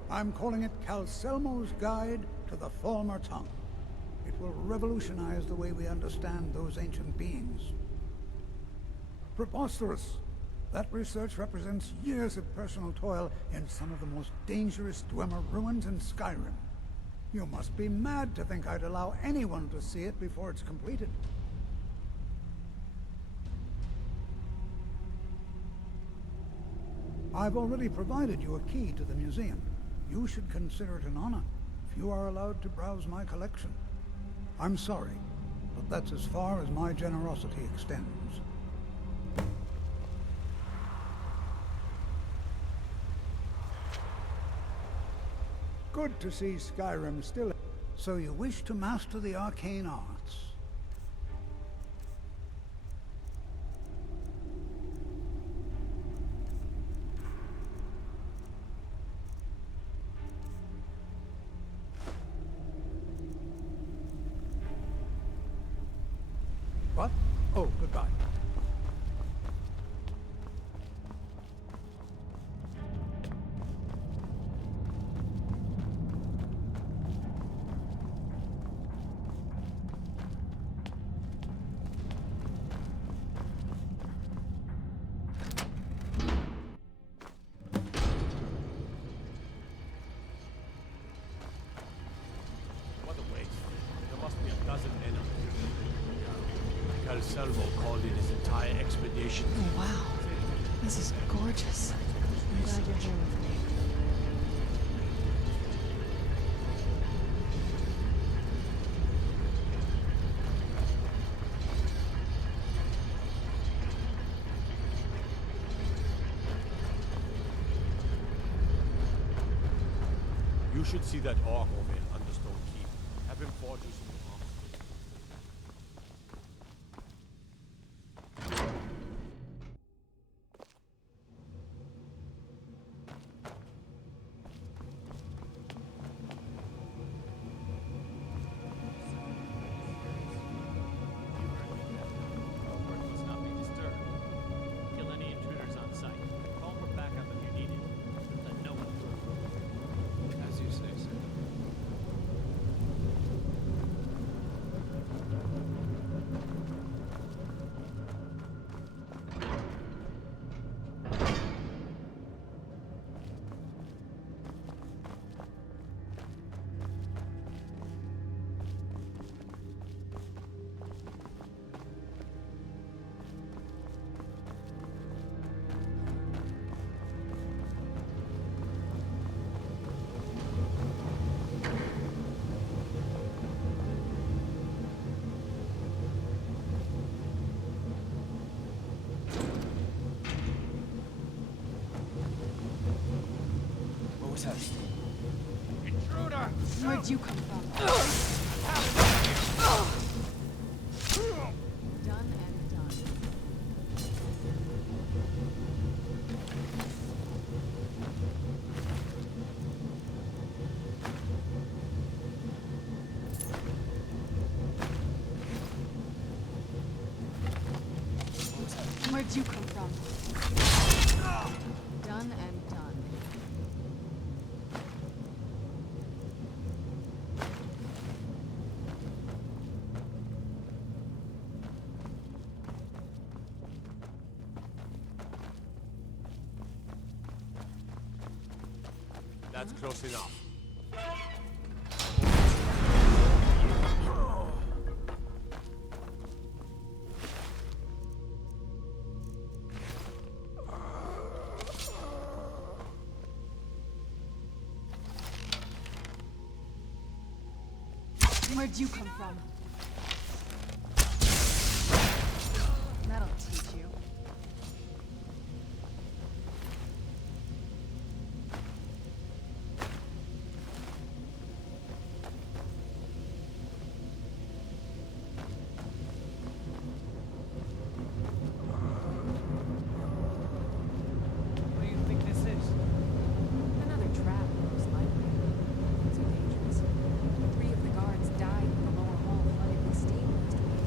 I'm calling it Calcelmo's Guide to the Falmer Tongue. It will revolutionize the way we understand those ancient beings. Preposterous! That research represents years of personal toil in some of the most dangerous Dwemer ruins in Skyrim. You must be mad to think I'd allow anyone to see it before it's completed. I've already provided you a key to the museum. You should consider it an honor if you are allowed to browse my collection. I'm sorry, but that's as far as my generosity extends. Good to see Skyrim still. So you wish to master the arcane arts? What? Oh, goodbye. What a waste. There must be a dozen men up here. Calcelmo called in his entire expedition. Oh, wow. This is gorgeous. I'm glad you're here with me. You should see that orc over in Understone Keep. Have him forge you some armor. Must not be disturbed. Kill any intruders on sight. Call for backup if you need it. Let no one through. As you say, sir. What was that? Intruder! Where'd you come from? Done and done. Where'd you come from? Done and done. That's close enough. Where'd you come from? That'll teach you. What do you think this is? Another trap, most likely. So dangerous. 3 of the guards died in the lower hall flooded with steam last week.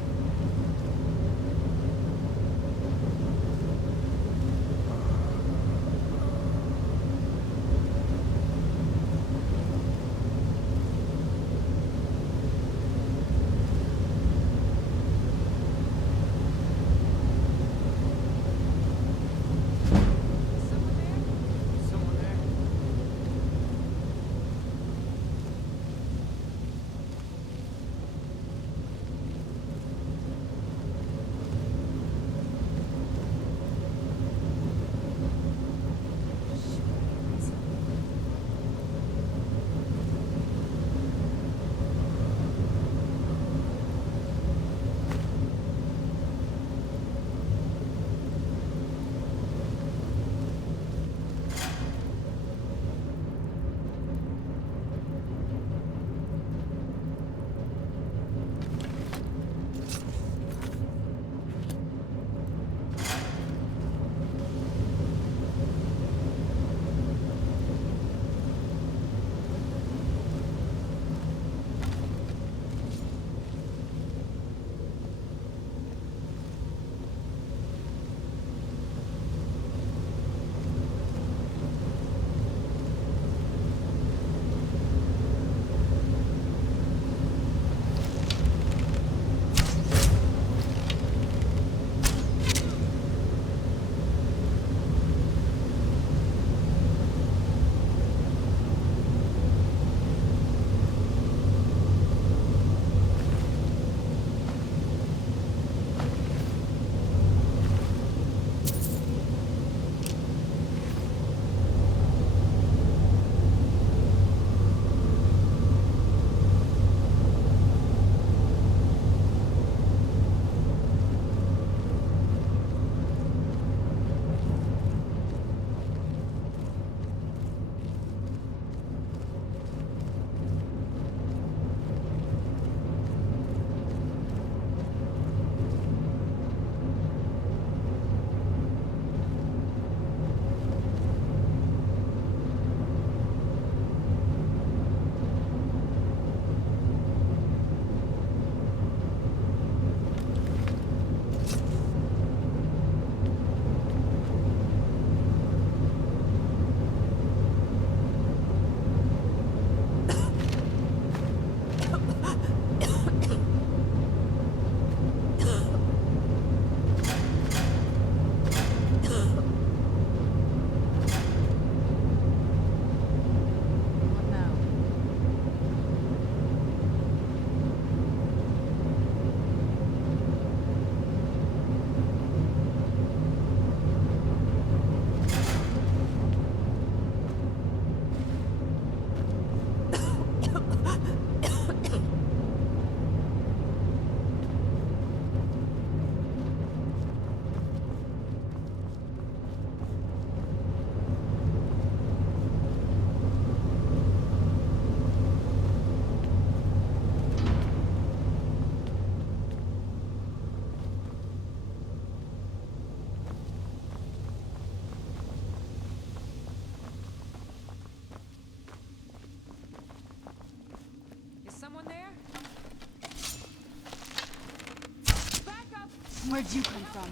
Where'd you come from?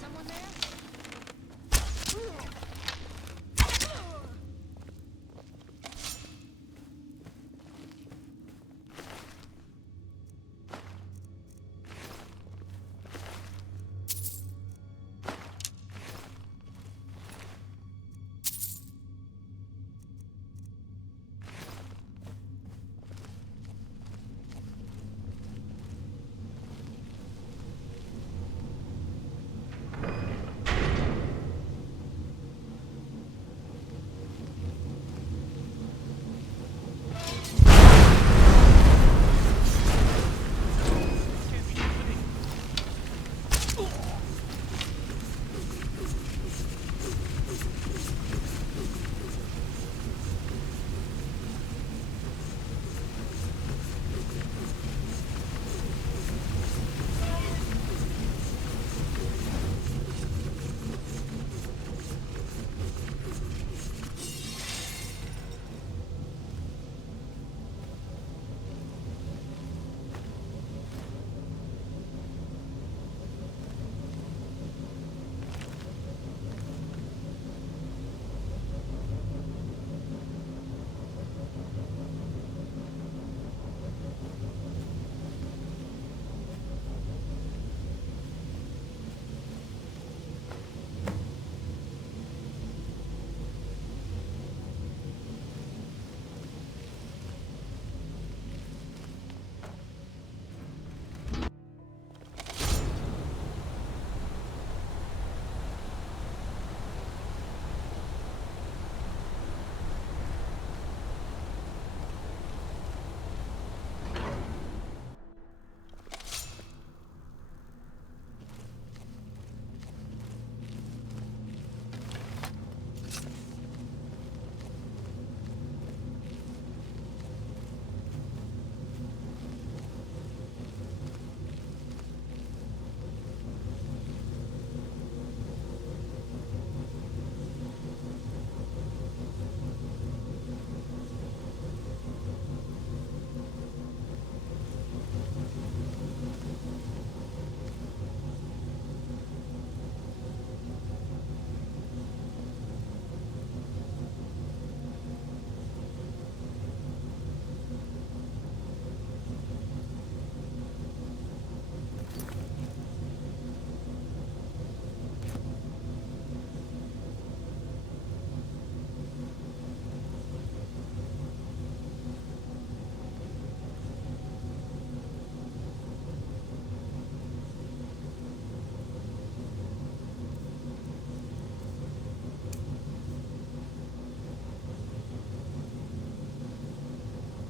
Someone there?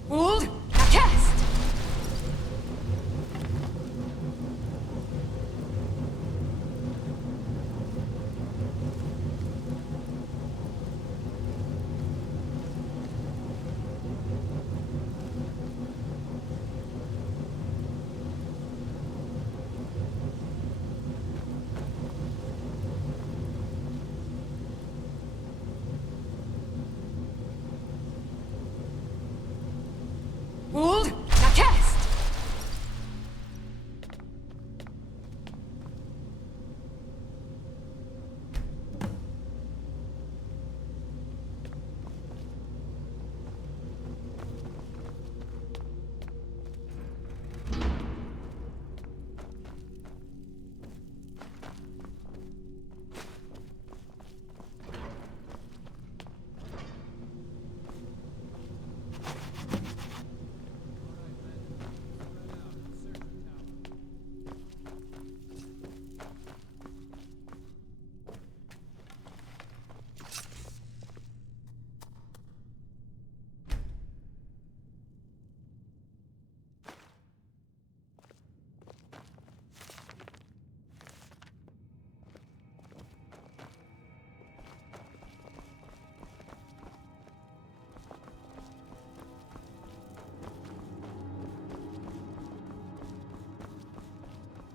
Hold! Now cast! Hold! Now cast!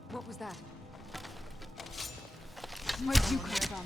What was that? Where'd you come from?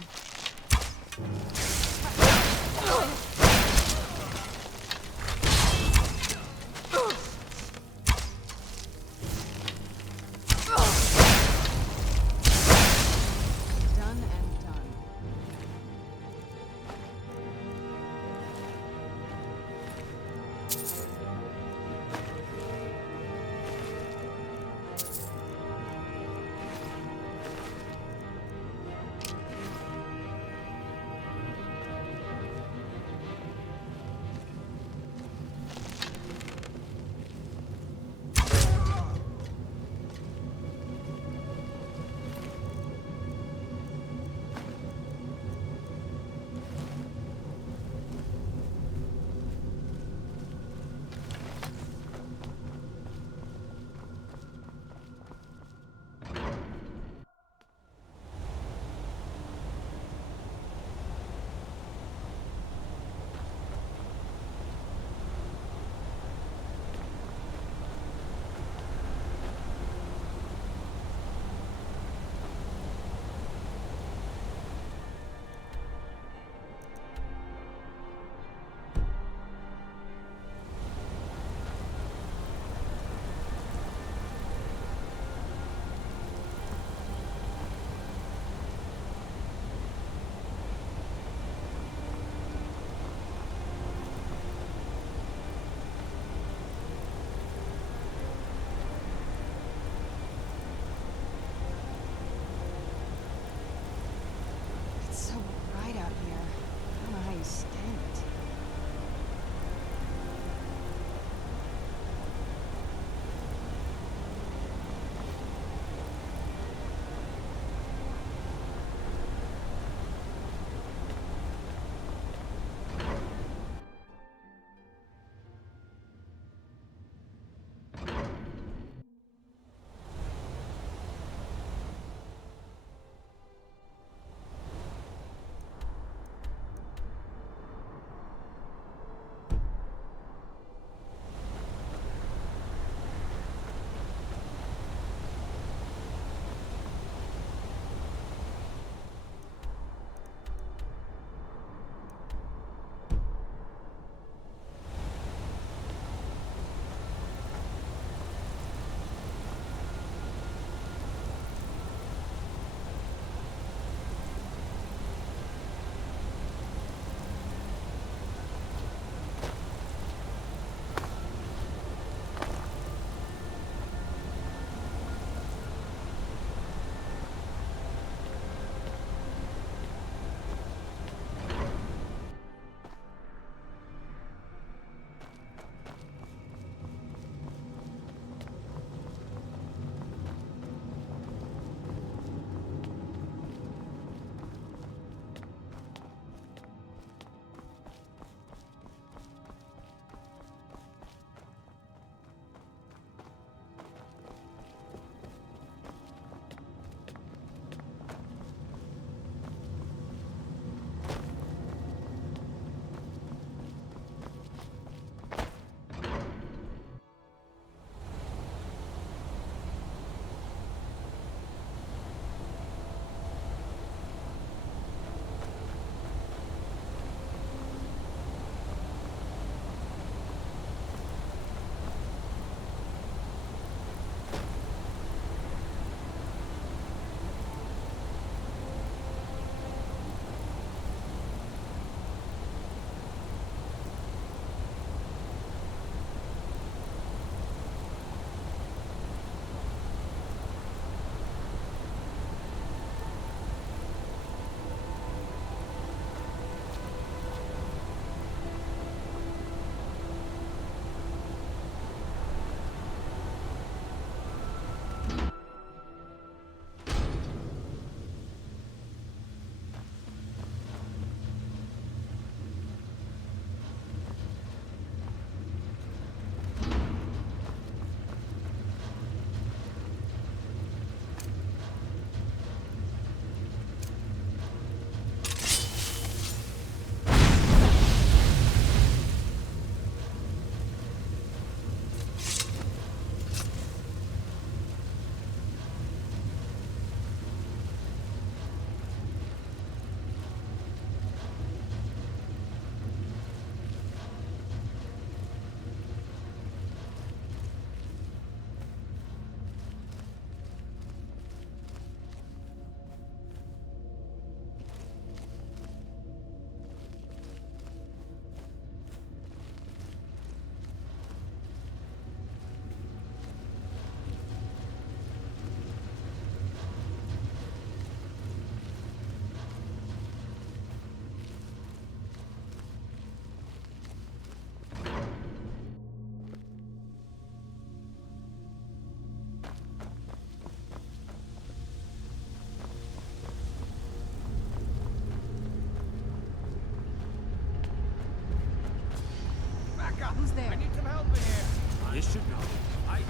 This should be right.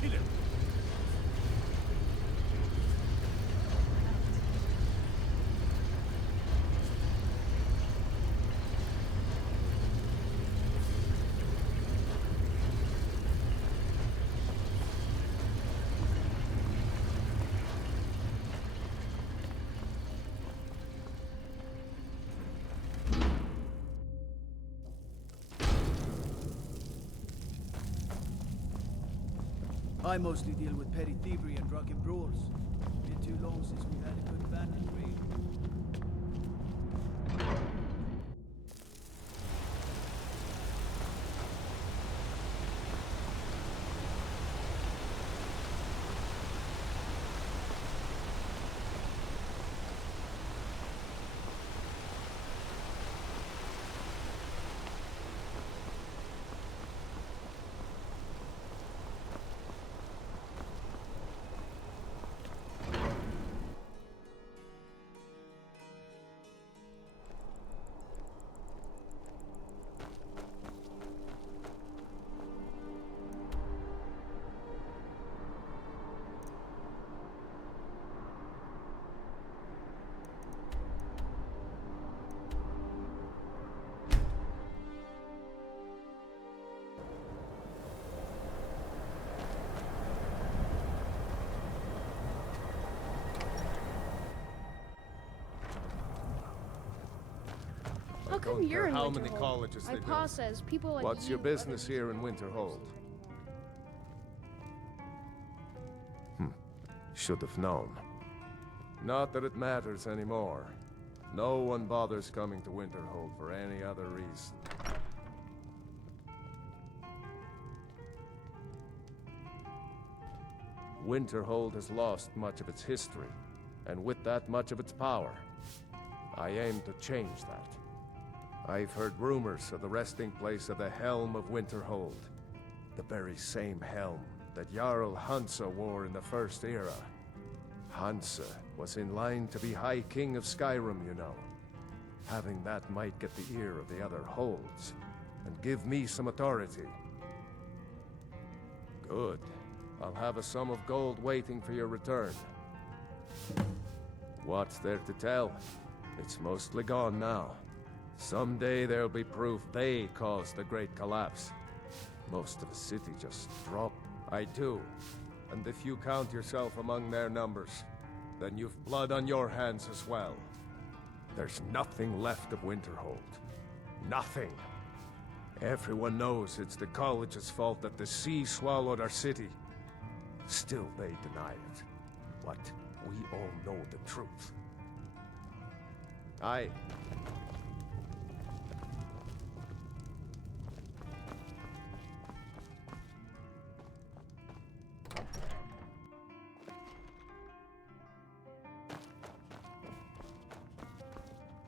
Kill him. I mostly deal with petty thievery and drunken brawls. Been too long since we've had a good bandit raid. How come you're in how many colleges My they pa build. says people like What's your you business here in Winterhold? Should have known. Not that it matters anymore. No one bothers coming to Winterhold for any other reason. Winterhold has lost much of its history, and with that much of its power. I aim to change that. I've heard rumors of the resting place of the Helm of Winterhold. The very same helm that Jarl Hansa wore in the First Era. Hansa was in line to be High King of Skyrim, you know. Having that might get the ear of the other holds, and give me some authority. Good. I'll have a sum of gold waiting for your return. What's there to tell? It's mostly gone now. Someday there'll be proof they caused the Great Collapse. Most of the city just dropped. I do. And if you count yourself among their numbers, then you've blood on your hands as well. There's nothing left of Winterhold. Nothing. Everyone knows it's the college's fault that the sea swallowed our city. Still they deny it. But we all know the truth. Aye.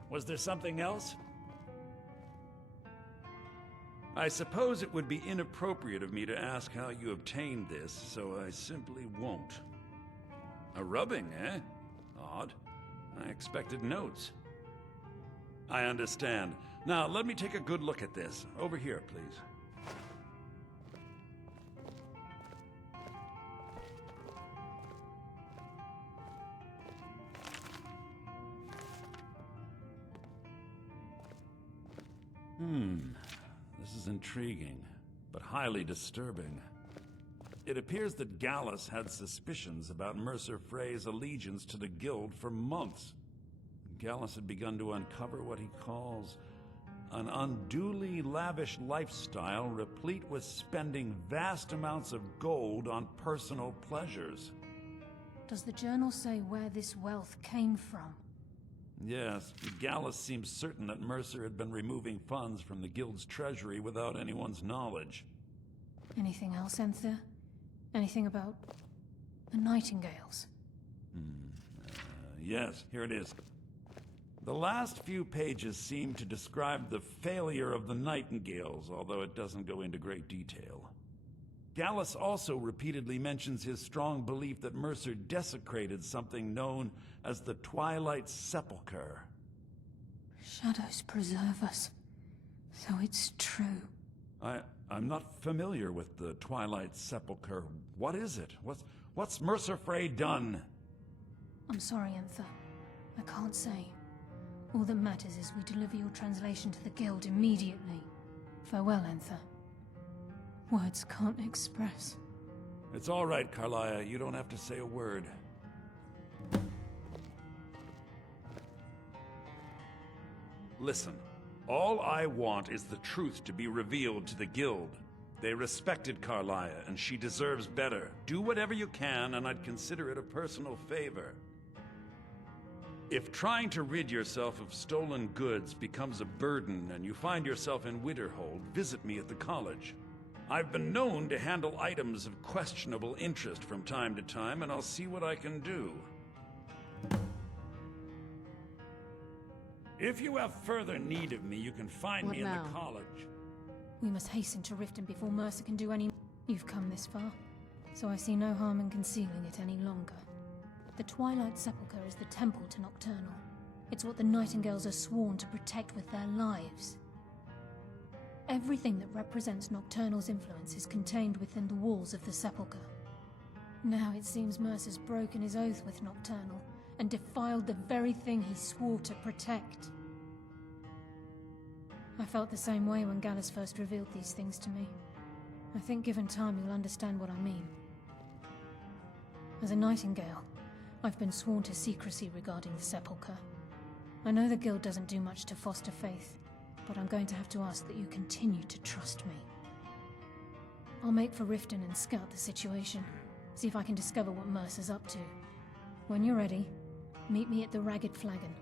Was there something else? I suppose it would be inappropriate of me to ask how you obtained this, so I simply won't. A rubbing, eh? Odd. I expected notes. I understand. Now, let me take a good look at this. Over here, please. This is intriguing, but highly disturbing. It appears that Gallus had suspicions about Mercer Frey's allegiance to the Guild for months. Gallus had begun to uncover what he calls an unduly lavish lifestyle replete with spending vast amounts of gold on personal pleasures. Does the journal say where this wealth came from? Yes, Gallus seems certain that Mercer had been removing funds from the Guild's treasury without anyone's knowledge. Anything else, Enthir? Anything about the Nightingales? Yes, here it is. The last few pages seem to describe the failure of the Nightingales, although it doesn't go into great detail. Gallus also repeatedly mentions his strong belief that Mercer desecrated something known as the Twilight Sepulchre. Shadows preserve us. So it's true. I'm not familiar with the Twilight Sepulchre. What is it? What's Mercer Frey done? I'm sorry, Enther. I can't say. All that matters is we deliver your translation to the Guild immediately. Farewell, Enther. Words can't express. It's all right, Carlia. You don't have to say a word. Listen, all I want is the truth to be revealed to the Guild. They respected Carlia, and she deserves better. Do whatever you can, and I'd consider it a personal favor. If trying to rid yourself of stolen goods becomes a burden and you find yourself in Winterhold, visit me at the college. I've been known to handle items of questionable interest from time to time, and I'll see what I can do. If you have further need of me, you can find me in the college. We must hasten to Riften before Mercer can do any... You've come this far, so I see no harm in concealing it any longer. The Twilight Sepulchre is the temple to Nocturnal. It's what the Nightingales are sworn to protect with their lives. Everything that represents Nocturnal's influence is contained within the walls of the Sepulchre. Now it seems Mercer's broken his oath with Nocturnal and defiled the very thing he swore to protect. I felt the same way when Gallus first revealed these things to me. I think given time you'll understand what I mean. As a Nightingale, I've been sworn to secrecy regarding the Sepulchre. I know the Guild doesn't do much to foster faith, but I'm going to have to ask that you continue to trust me. I'll make for Riften and scout the situation, see if I can discover what Mercer's up to. When you're ready, meet me at the Ragged Flagon.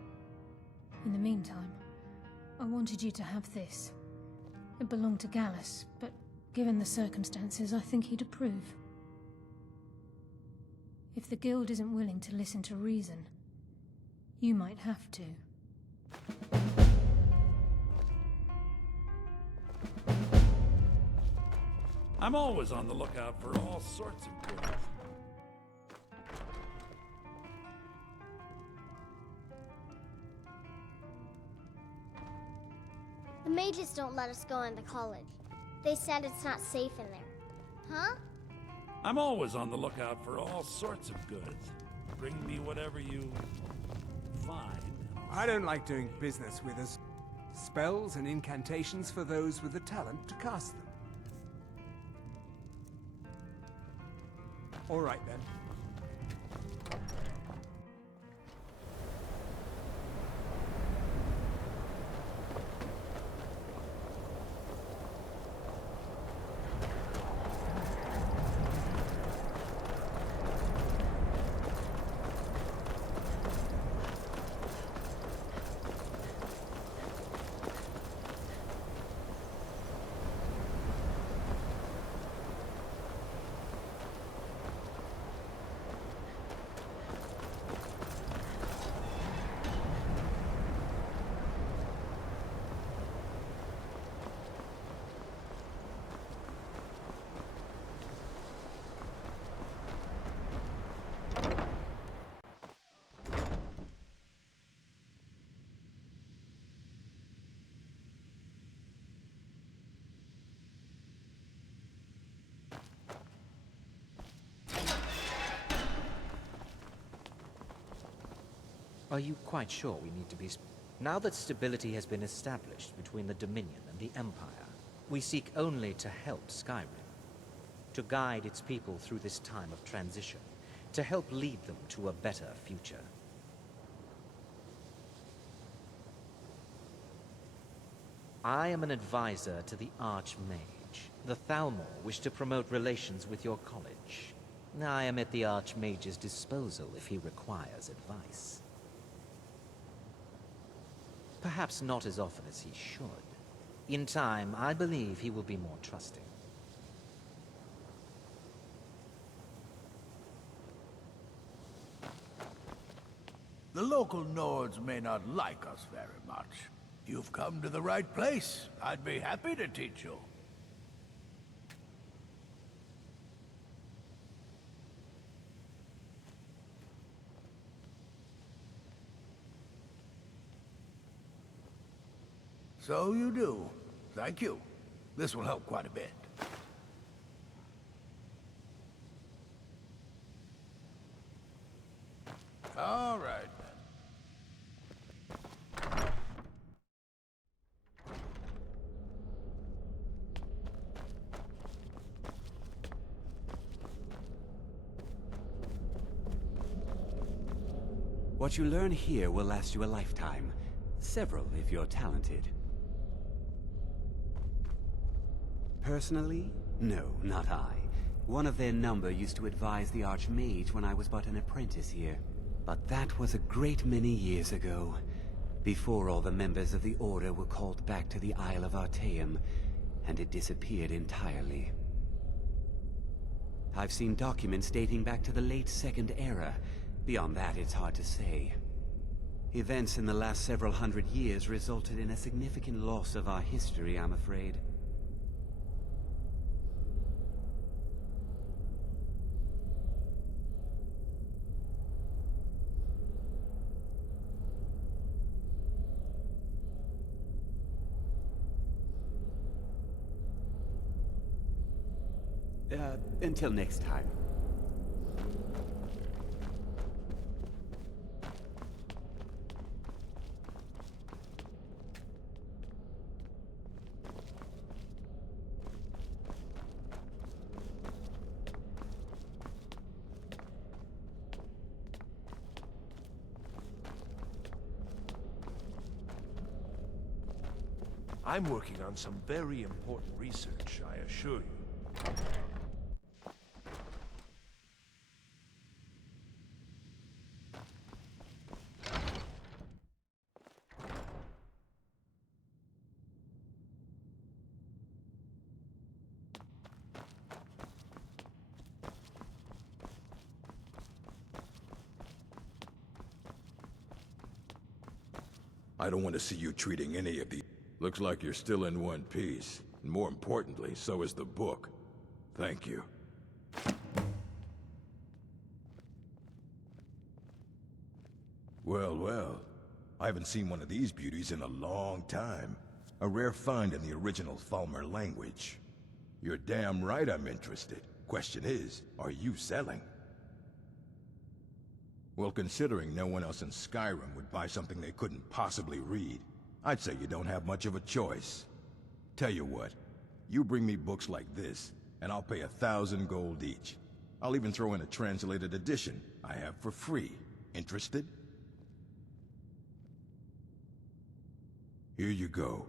In the meantime, I wanted you to have this. It belonged to Gallus, but given the circumstances, I think he'd approve. If the Guild isn't willing to listen to reason, you might have to. I'm always on the lookout for all sorts of goods. The mages don't let us go in the college. They said it's not safe in there. Huh? I'm always on the lookout for all sorts of goods. Bring me whatever you find. I don't like doing business with us. Spells and incantations for those with the talent to cast them. All right then. Are you quite sure we need to be... Now that stability has been established between the Dominion and the Empire, we seek only to help Skyrim. To guide its people through this time of transition. To help lead them to a better future. I am an advisor to the Archmage. The Thalmor wish to promote relations with your college. I am at the Archmage's disposal if he requires advice. Perhaps not as often as he should. In time, I believe he will be more trusting. The local Nords may not like us very much. You've come to the right place. I'd be happy to teach you. So you do. Thank you. This will help quite a bit. All right. What you learn here will last you a lifetime. Several, if you're talented. Personally? No, not I. One of their number used to advise the Archmage when I was but an apprentice here. But that was a great many years ago, before all the members of the Order were called back to the Isle of Artaeum, and it disappeared entirely. I've seen documents dating back to the late Second Era. Beyond that, it's hard to say. Events in the last several hundred years resulted in a significant loss of our history, I'm afraid. Until next time. I'm working on some very important research, I assure you. I don't want to see you treating any of the... Looks like you're still in one piece. And more importantly, so is the book. Thank you. Well, well. I haven't seen one of these beauties in a long time. A rare find in the original Falmer language. You're damn right I'm interested. Question is, are you selling? Well, considering no one else in Skyrim would buy something they couldn't possibly read, I'd say you don't have much of a choice. Tell you what, you bring me books like this, and I'll pay 1,000 gold each. I'll even throw in a translated edition I have for free. Interested? Here you go.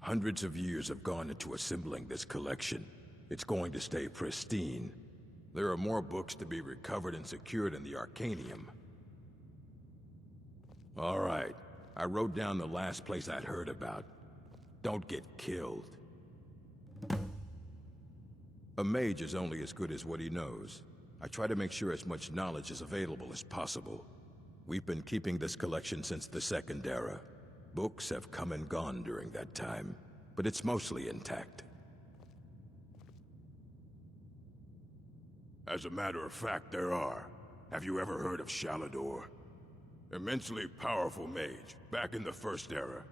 Hundreds of years have gone into assembling this collection. It's going to stay pristine. There are more books to be recovered and secured in the Arcanium. All right, I wrote down the last place I'd heard about. Don't get killed. A mage is only as good as what he knows. I try to make sure as much knowledge is available as possible. We've been keeping this collection since the Second Era. Books have come and gone during that time, but it's mostly intact. As a matter of fact, there are. Have you ever heard of Shalador? Immensely powerful mage, back in the First Era.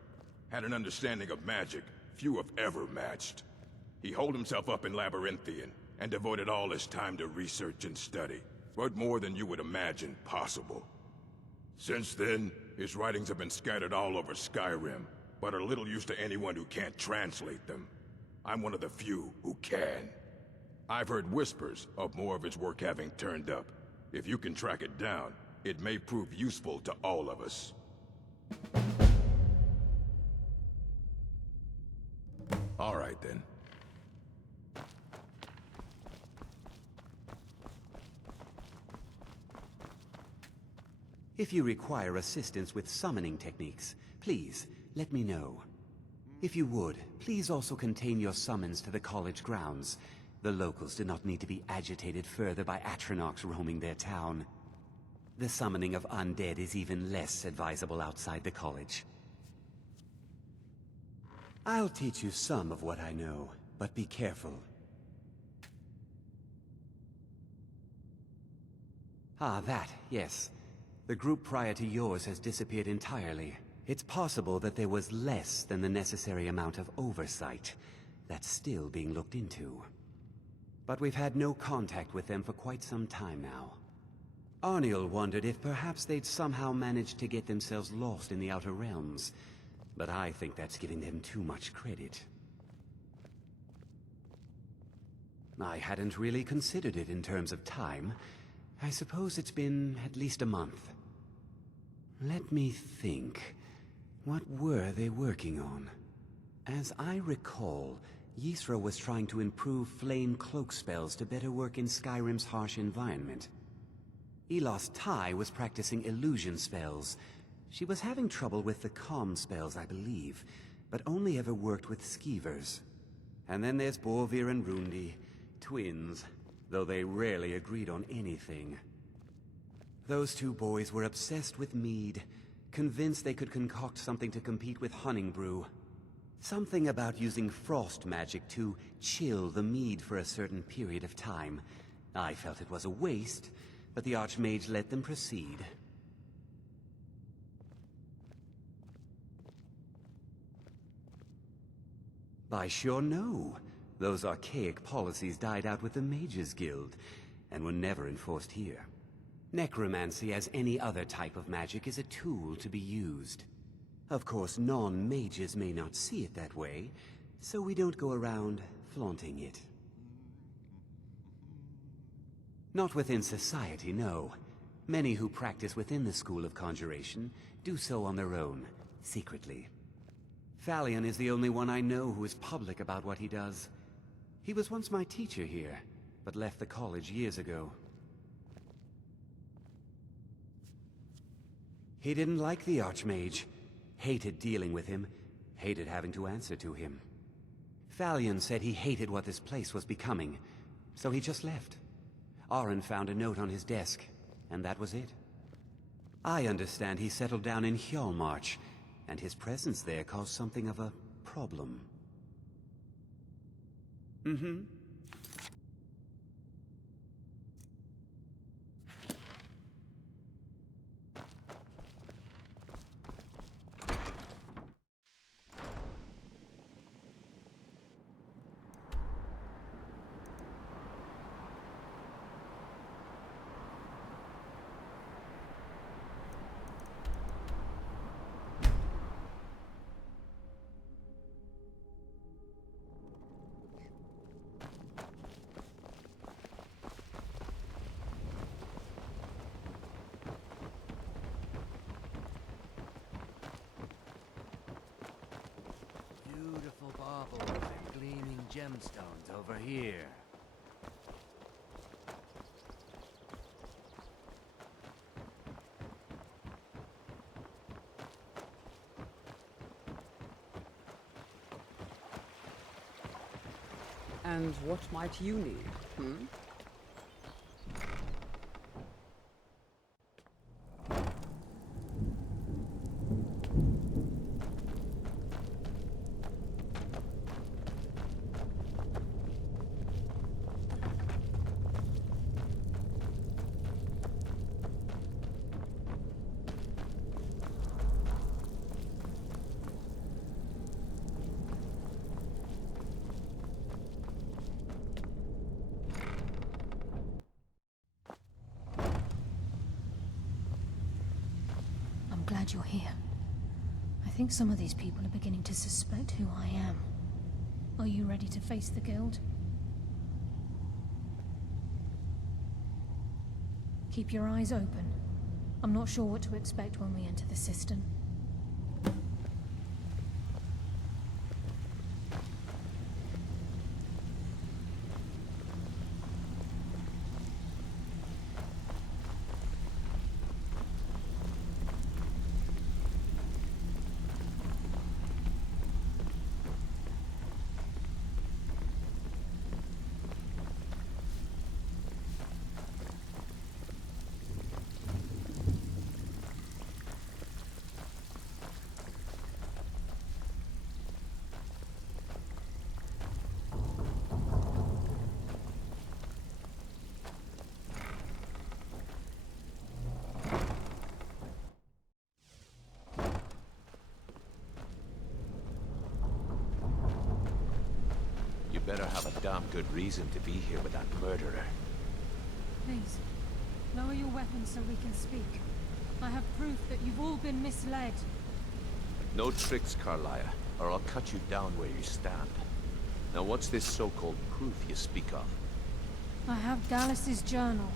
Had an understanding of magic few have ever matched. He holed himself up in Labyrinthian, and devoted all his time to research and study. But more than you would imagine possible. Since then, his writings have been scattered all over Skyrim, but are little use to anyone who can't translate them. I'm one of the few who can. I've heard whispers of more of his work having turned up. If you can track it down, it may prove useful to all of us. All right, then. If you require assistance with summoning techniques, please, let me know. If you would, please also contain your summons to the college grounds. The locals do not need to be agitated further by Atronachs roaming their town. The summoning of undead is even less advisable outside the college. I'll teach you some of what I know, but be careful. Ah, that, yes. The group prior to yours has disappeared entirely. It's possible that there was less than the necessary amount of oversight. That's still being looked into. But we've had no contact with them for quite some time now. Arniel wondered if perhaps they'd somehow managed to get themselves lost in the Outer Realms. But I think that's giving them too much credit. I hadn't really considered it in terms of time. I suppose it's been at least a month. Let me think. What were they working on? As I recall, Ysra was trying to improve flame cloak spells to better work in Skyrim's harsh environment. Elos Tai was practicing illusion spells. She was having trouble with the calm spells, I believe, but only ever worked with skeevers. And then there's Borvir and Rundi, twins, though they rarely agreed on anything. Those two boys were obsessed with mead, convinced they could concoct something to compete with Honningbrew. Something about using frost magic to chill the mead for a certain period of time. I felt it was a waste, but the Archmage let them proceed. I sure know. Those archaic policies died out with the Mages Guild, and were never enforced here. Necromancy, as any other type of magic, is a tool to be used. Of course, non-mages may not see it that way, so we don't go around flaunting it. Not within society, no. Many who practice within the School of Conjuration do so on their own, secretly. Falion is the only one I know who is public about what he does. He was once my teacher here, but left the college years ago. He didn't like the Archmage, hated dealing with him, hated having to answer to him. Falion said he hated what this place was becoming, so he just left. Aron found a note on his desk, and that was it. I understand he settled down in Hjalmarch, and his presence there caused something of a problem. Mm-hmm. Beautiful baubles and gleaming gemstones over here. And what might you need, hmm? Glad you're here. I think some of these people are beginning to suspect who I am. Are you ready to face the Guild? Keep your eyes open. I'm not sure what to expect when we enter the cistern. better have a damn good reason to be here with that murderer. Please, lower your weapons so we can speak. I have proof that you've all been misled. No tricks, Carlia, or I'll cut you down where you stand. Now what's this so-called proof you speak of? I have Gallus's journal.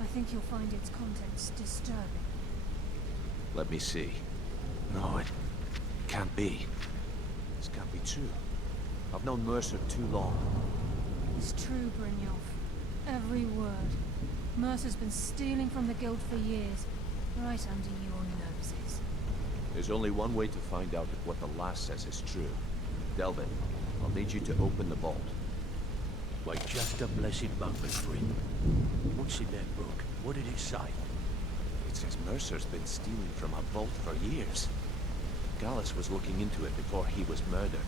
I think you'll find its contents disturbing. Let me see. No, it can't be. This can't be true. I've known Mercer too long. It's true, Brynjolf. Every word. Mercer's been stealing from the Guild for years, right under your noses. There's only one way to find out if what the lass says is true. Delvin, I'll need you to open the vault. Wait just a blessed moment, friend. What's in that book? What did it say? It says Mercer's been stealing from a vault for years. Gallus was looking into it before he was murdered.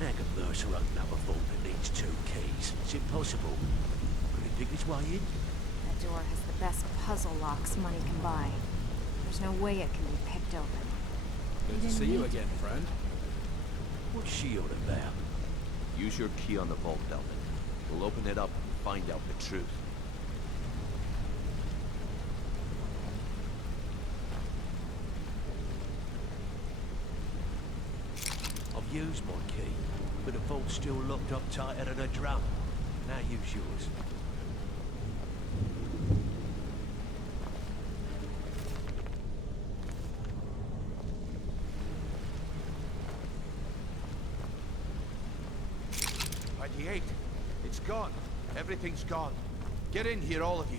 How can Mercer open up a vault that needs 2 keys? Is it possible? Could it dig its way in? That door has the best puzzle locks money can buy. There's no way it can be picked open. Good to see you again, friend. What's she on about? Use your key on the vault, Delvin. We'll open it up and find out the truth. I've used my key, but the vault's still locked up tighter than a drum. Now use yours. It's gone. Everything's gone. Get in here, all of you.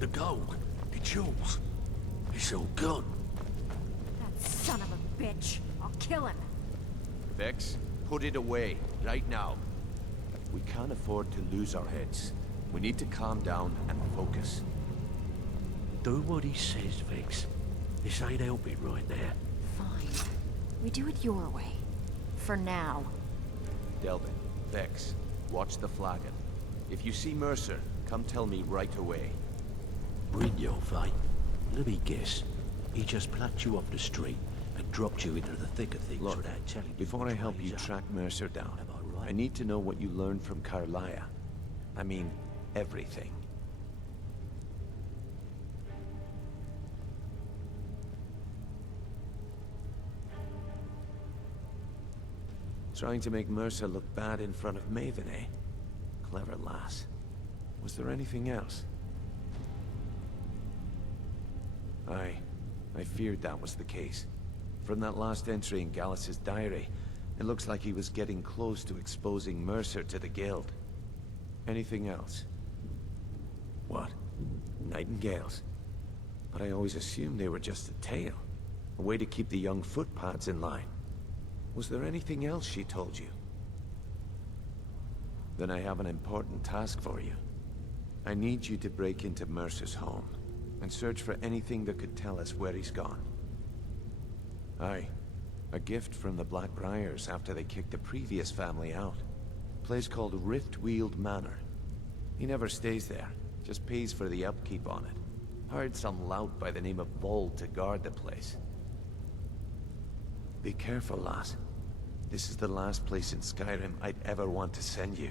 The gold, the jewels, it's all gone. That son of a bitch. I'll kill him. Vex, put it away, right now. We can't afford to lose our heads. We need to calm down and focus. Do what he says, Vex. This ain't helping right now. Fine. We do it your way. For now. Delvin, Vex, watch the flagon. If you see Mercer, come tell me right away. Brynjolf, eh? Let me guess. He just plucked you off the street and dropped you into the thick of things without telling you. Before I help you track Mercer down, I need to know what you learned from Carlia. I mean, everything. Trying to make Mercer look bad in front of Maven, eh? Clever lass. Was there anything else? I feared that was the case. From that last entry in Gallus's diary, it looks like he was getting close to exposing Mercer to the Guild. Anything else? What? Nightingales? But I always assumed they were just a tale. A way to keep the young footpads in line. Was there anything else she told you? Then I have an important task for you. I need you to break into Mercer's home and search for anything that could tell us where he's gone. Aye, a gift from the Blackbriars after they kicked the previous family out. A place called Riftweald Manor. He never stays there, just pays for the upkeep on it. Hired some lout by the name of Vold to guard the place. Be careful, lass. This is the last place in Skyrim I'd ever want to send you.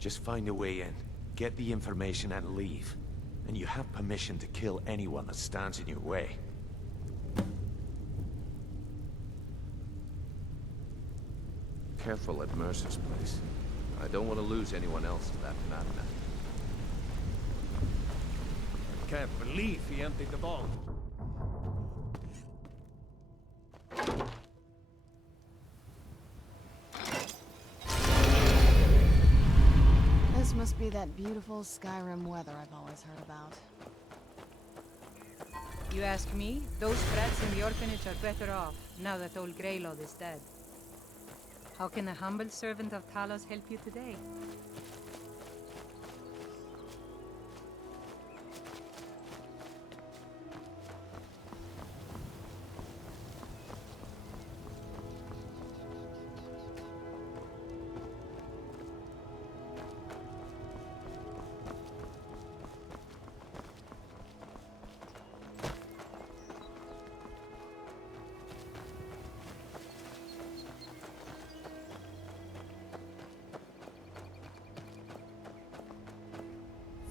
Just find a way in, get the information and leave. And you have permission to kill anyone that stands in your way. Careful at Mercer's place. I don't want to lose anyone else to that madman. Can't believe he emptied the vault. This must be that beautiful Skyrim weather I've always heard about. You ask me? Those brats in the orphanage are better off, now that old Greylord is dead. How can a humble servant of Talos help you today?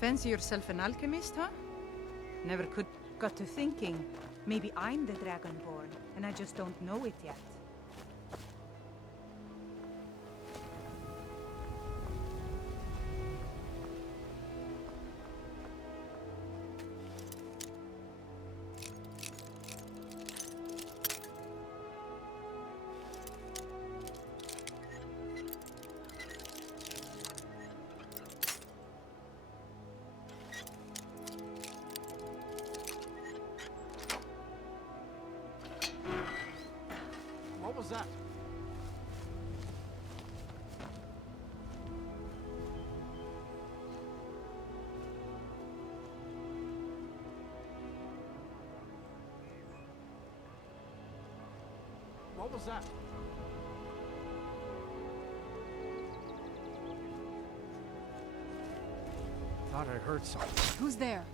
Fancy yourself an alchemist, huh? Never could. Got to thinking, maybe I'm the Dragonborn, and I just don't know it yet. What was that? What was that? Thought I heard something. Who's there?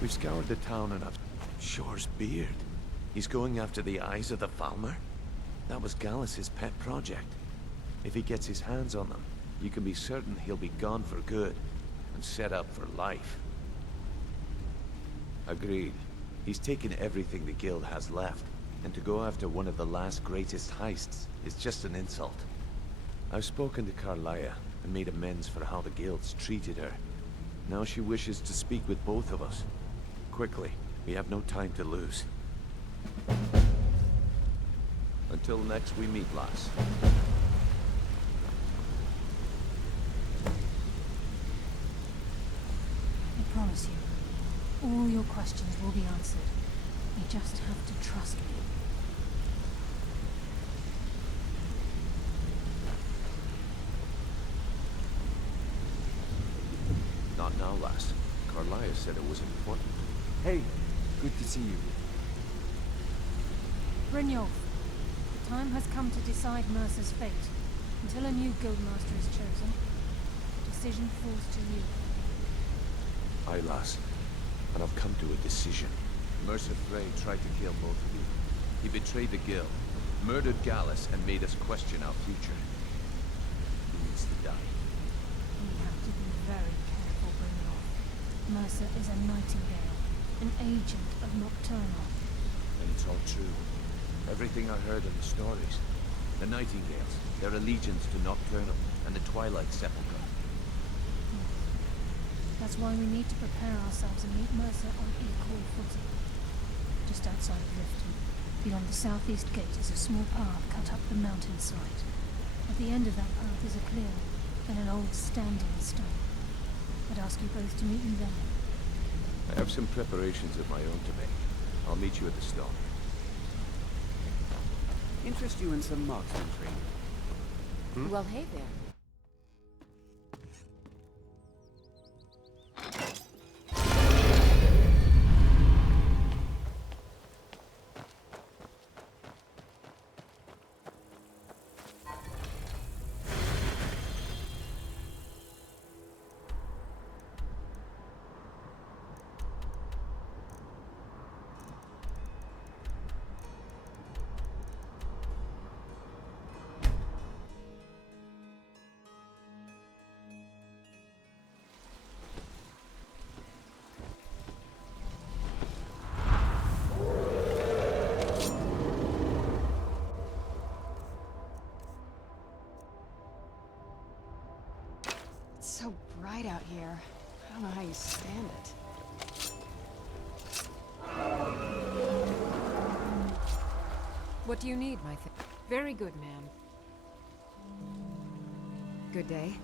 We've scoured the town enough. Shore's beard. He's going after the eyes of the Falmer? That was Gallus's pet project. If he gets his hands on them, you can be certain he'll be gone for good, and set up for life. Agreed. He's taken everything the guild has left, and to go after one of the last greatest heists is just an insult. I've spoken to Carlia, and made amends for how the guild's treated her. Now she wishes to speak with both of us. Quickly, we have no time to lose. Until next we meet, lass. I promise you, all your questions will be answered. You just have to trust me. Not now, lass. Carlia said it was important. Hey, good to see you. Brynjolf, the time has come to decide Mercer's fate. Until a new guildmaster is chosen, the decision falls to you. Aye, lass. And I've come to a decision. Mercer Frey tried to kill both of you. He betrayed the guild, murdered Gallus, and made us question our future. He needs to die. We have to be very careful, Brynjolf. Mercer is a nightingale, an agent of Nocturnal. And it's all true. Everything I heard in the stories. The Nightingales, their allegiance to Nocturnal, and the Twilight Sepulchre. That's why we need to prepare ourselves and meet Mercer on equal footing. Just outside of Riften, beyond the southeast gate is a small path cut up the mountainside. At the end of that path is a clearing, and an old standing stone. I'd ask you both to meet me there. I have some preparations of my own to make. I'll meet you at the stone. Interest you in some marksman training? Well, hey there. out here. I don't know how you stand it. What do you need, my thing? Very good, ma'am. Good day.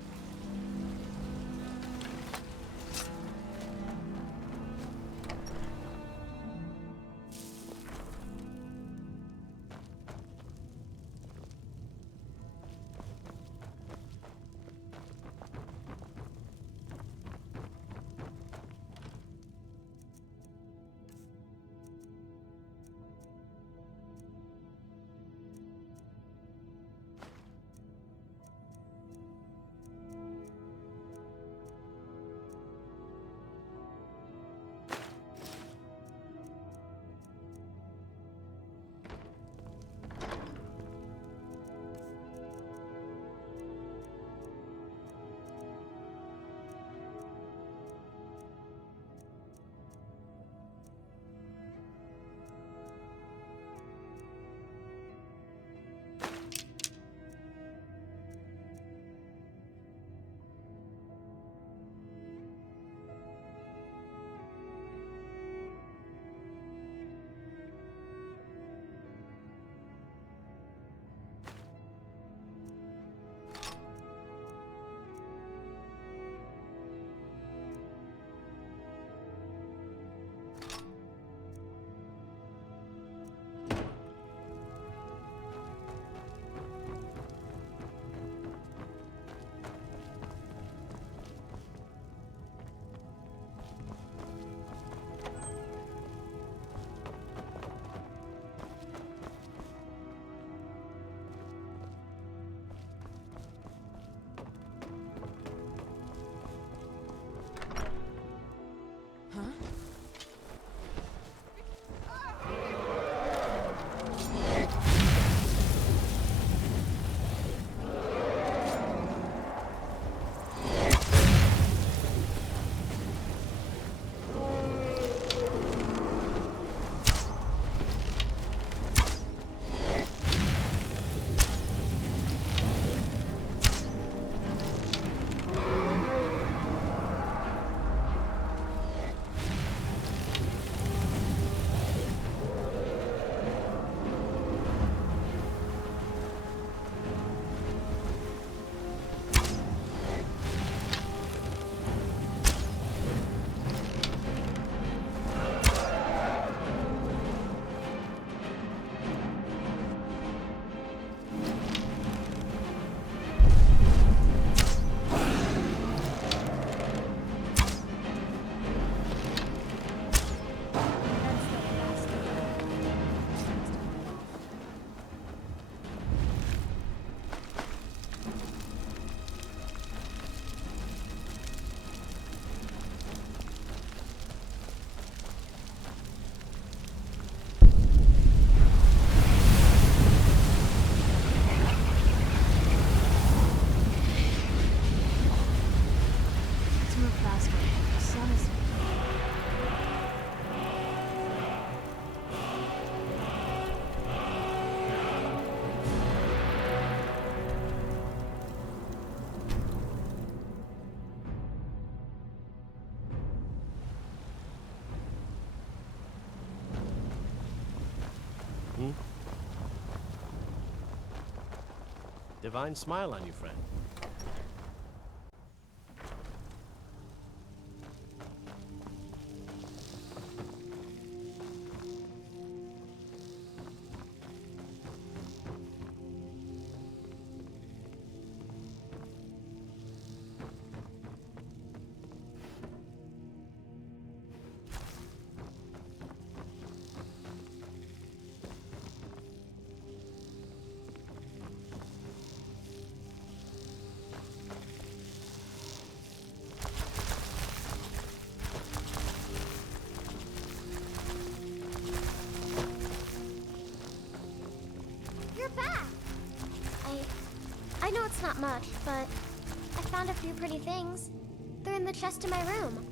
Divine smile on you, friend. I know it's not much, but I found a few pretty things. They're in the chest in my room.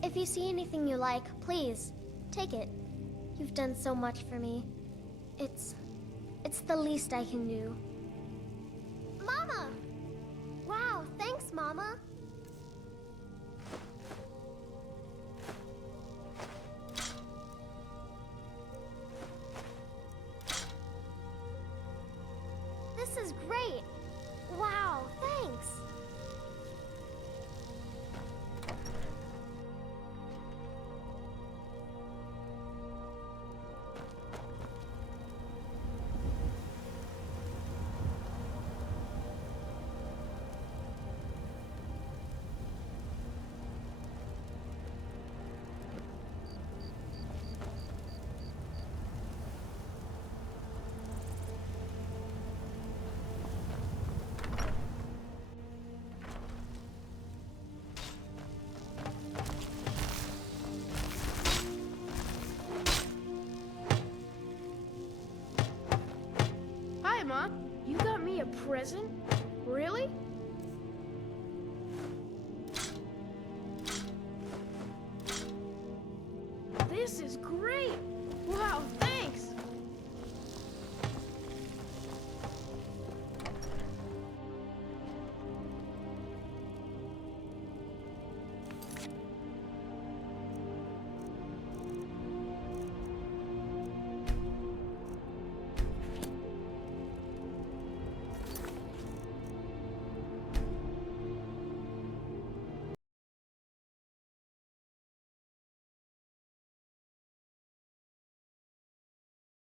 If you see anything you like, please, take it. You've done so much for me. It's the least I can do. Mama! Wow, thanks, Mama. Hi, Mom. You got me a present? Really? This is great! Wow,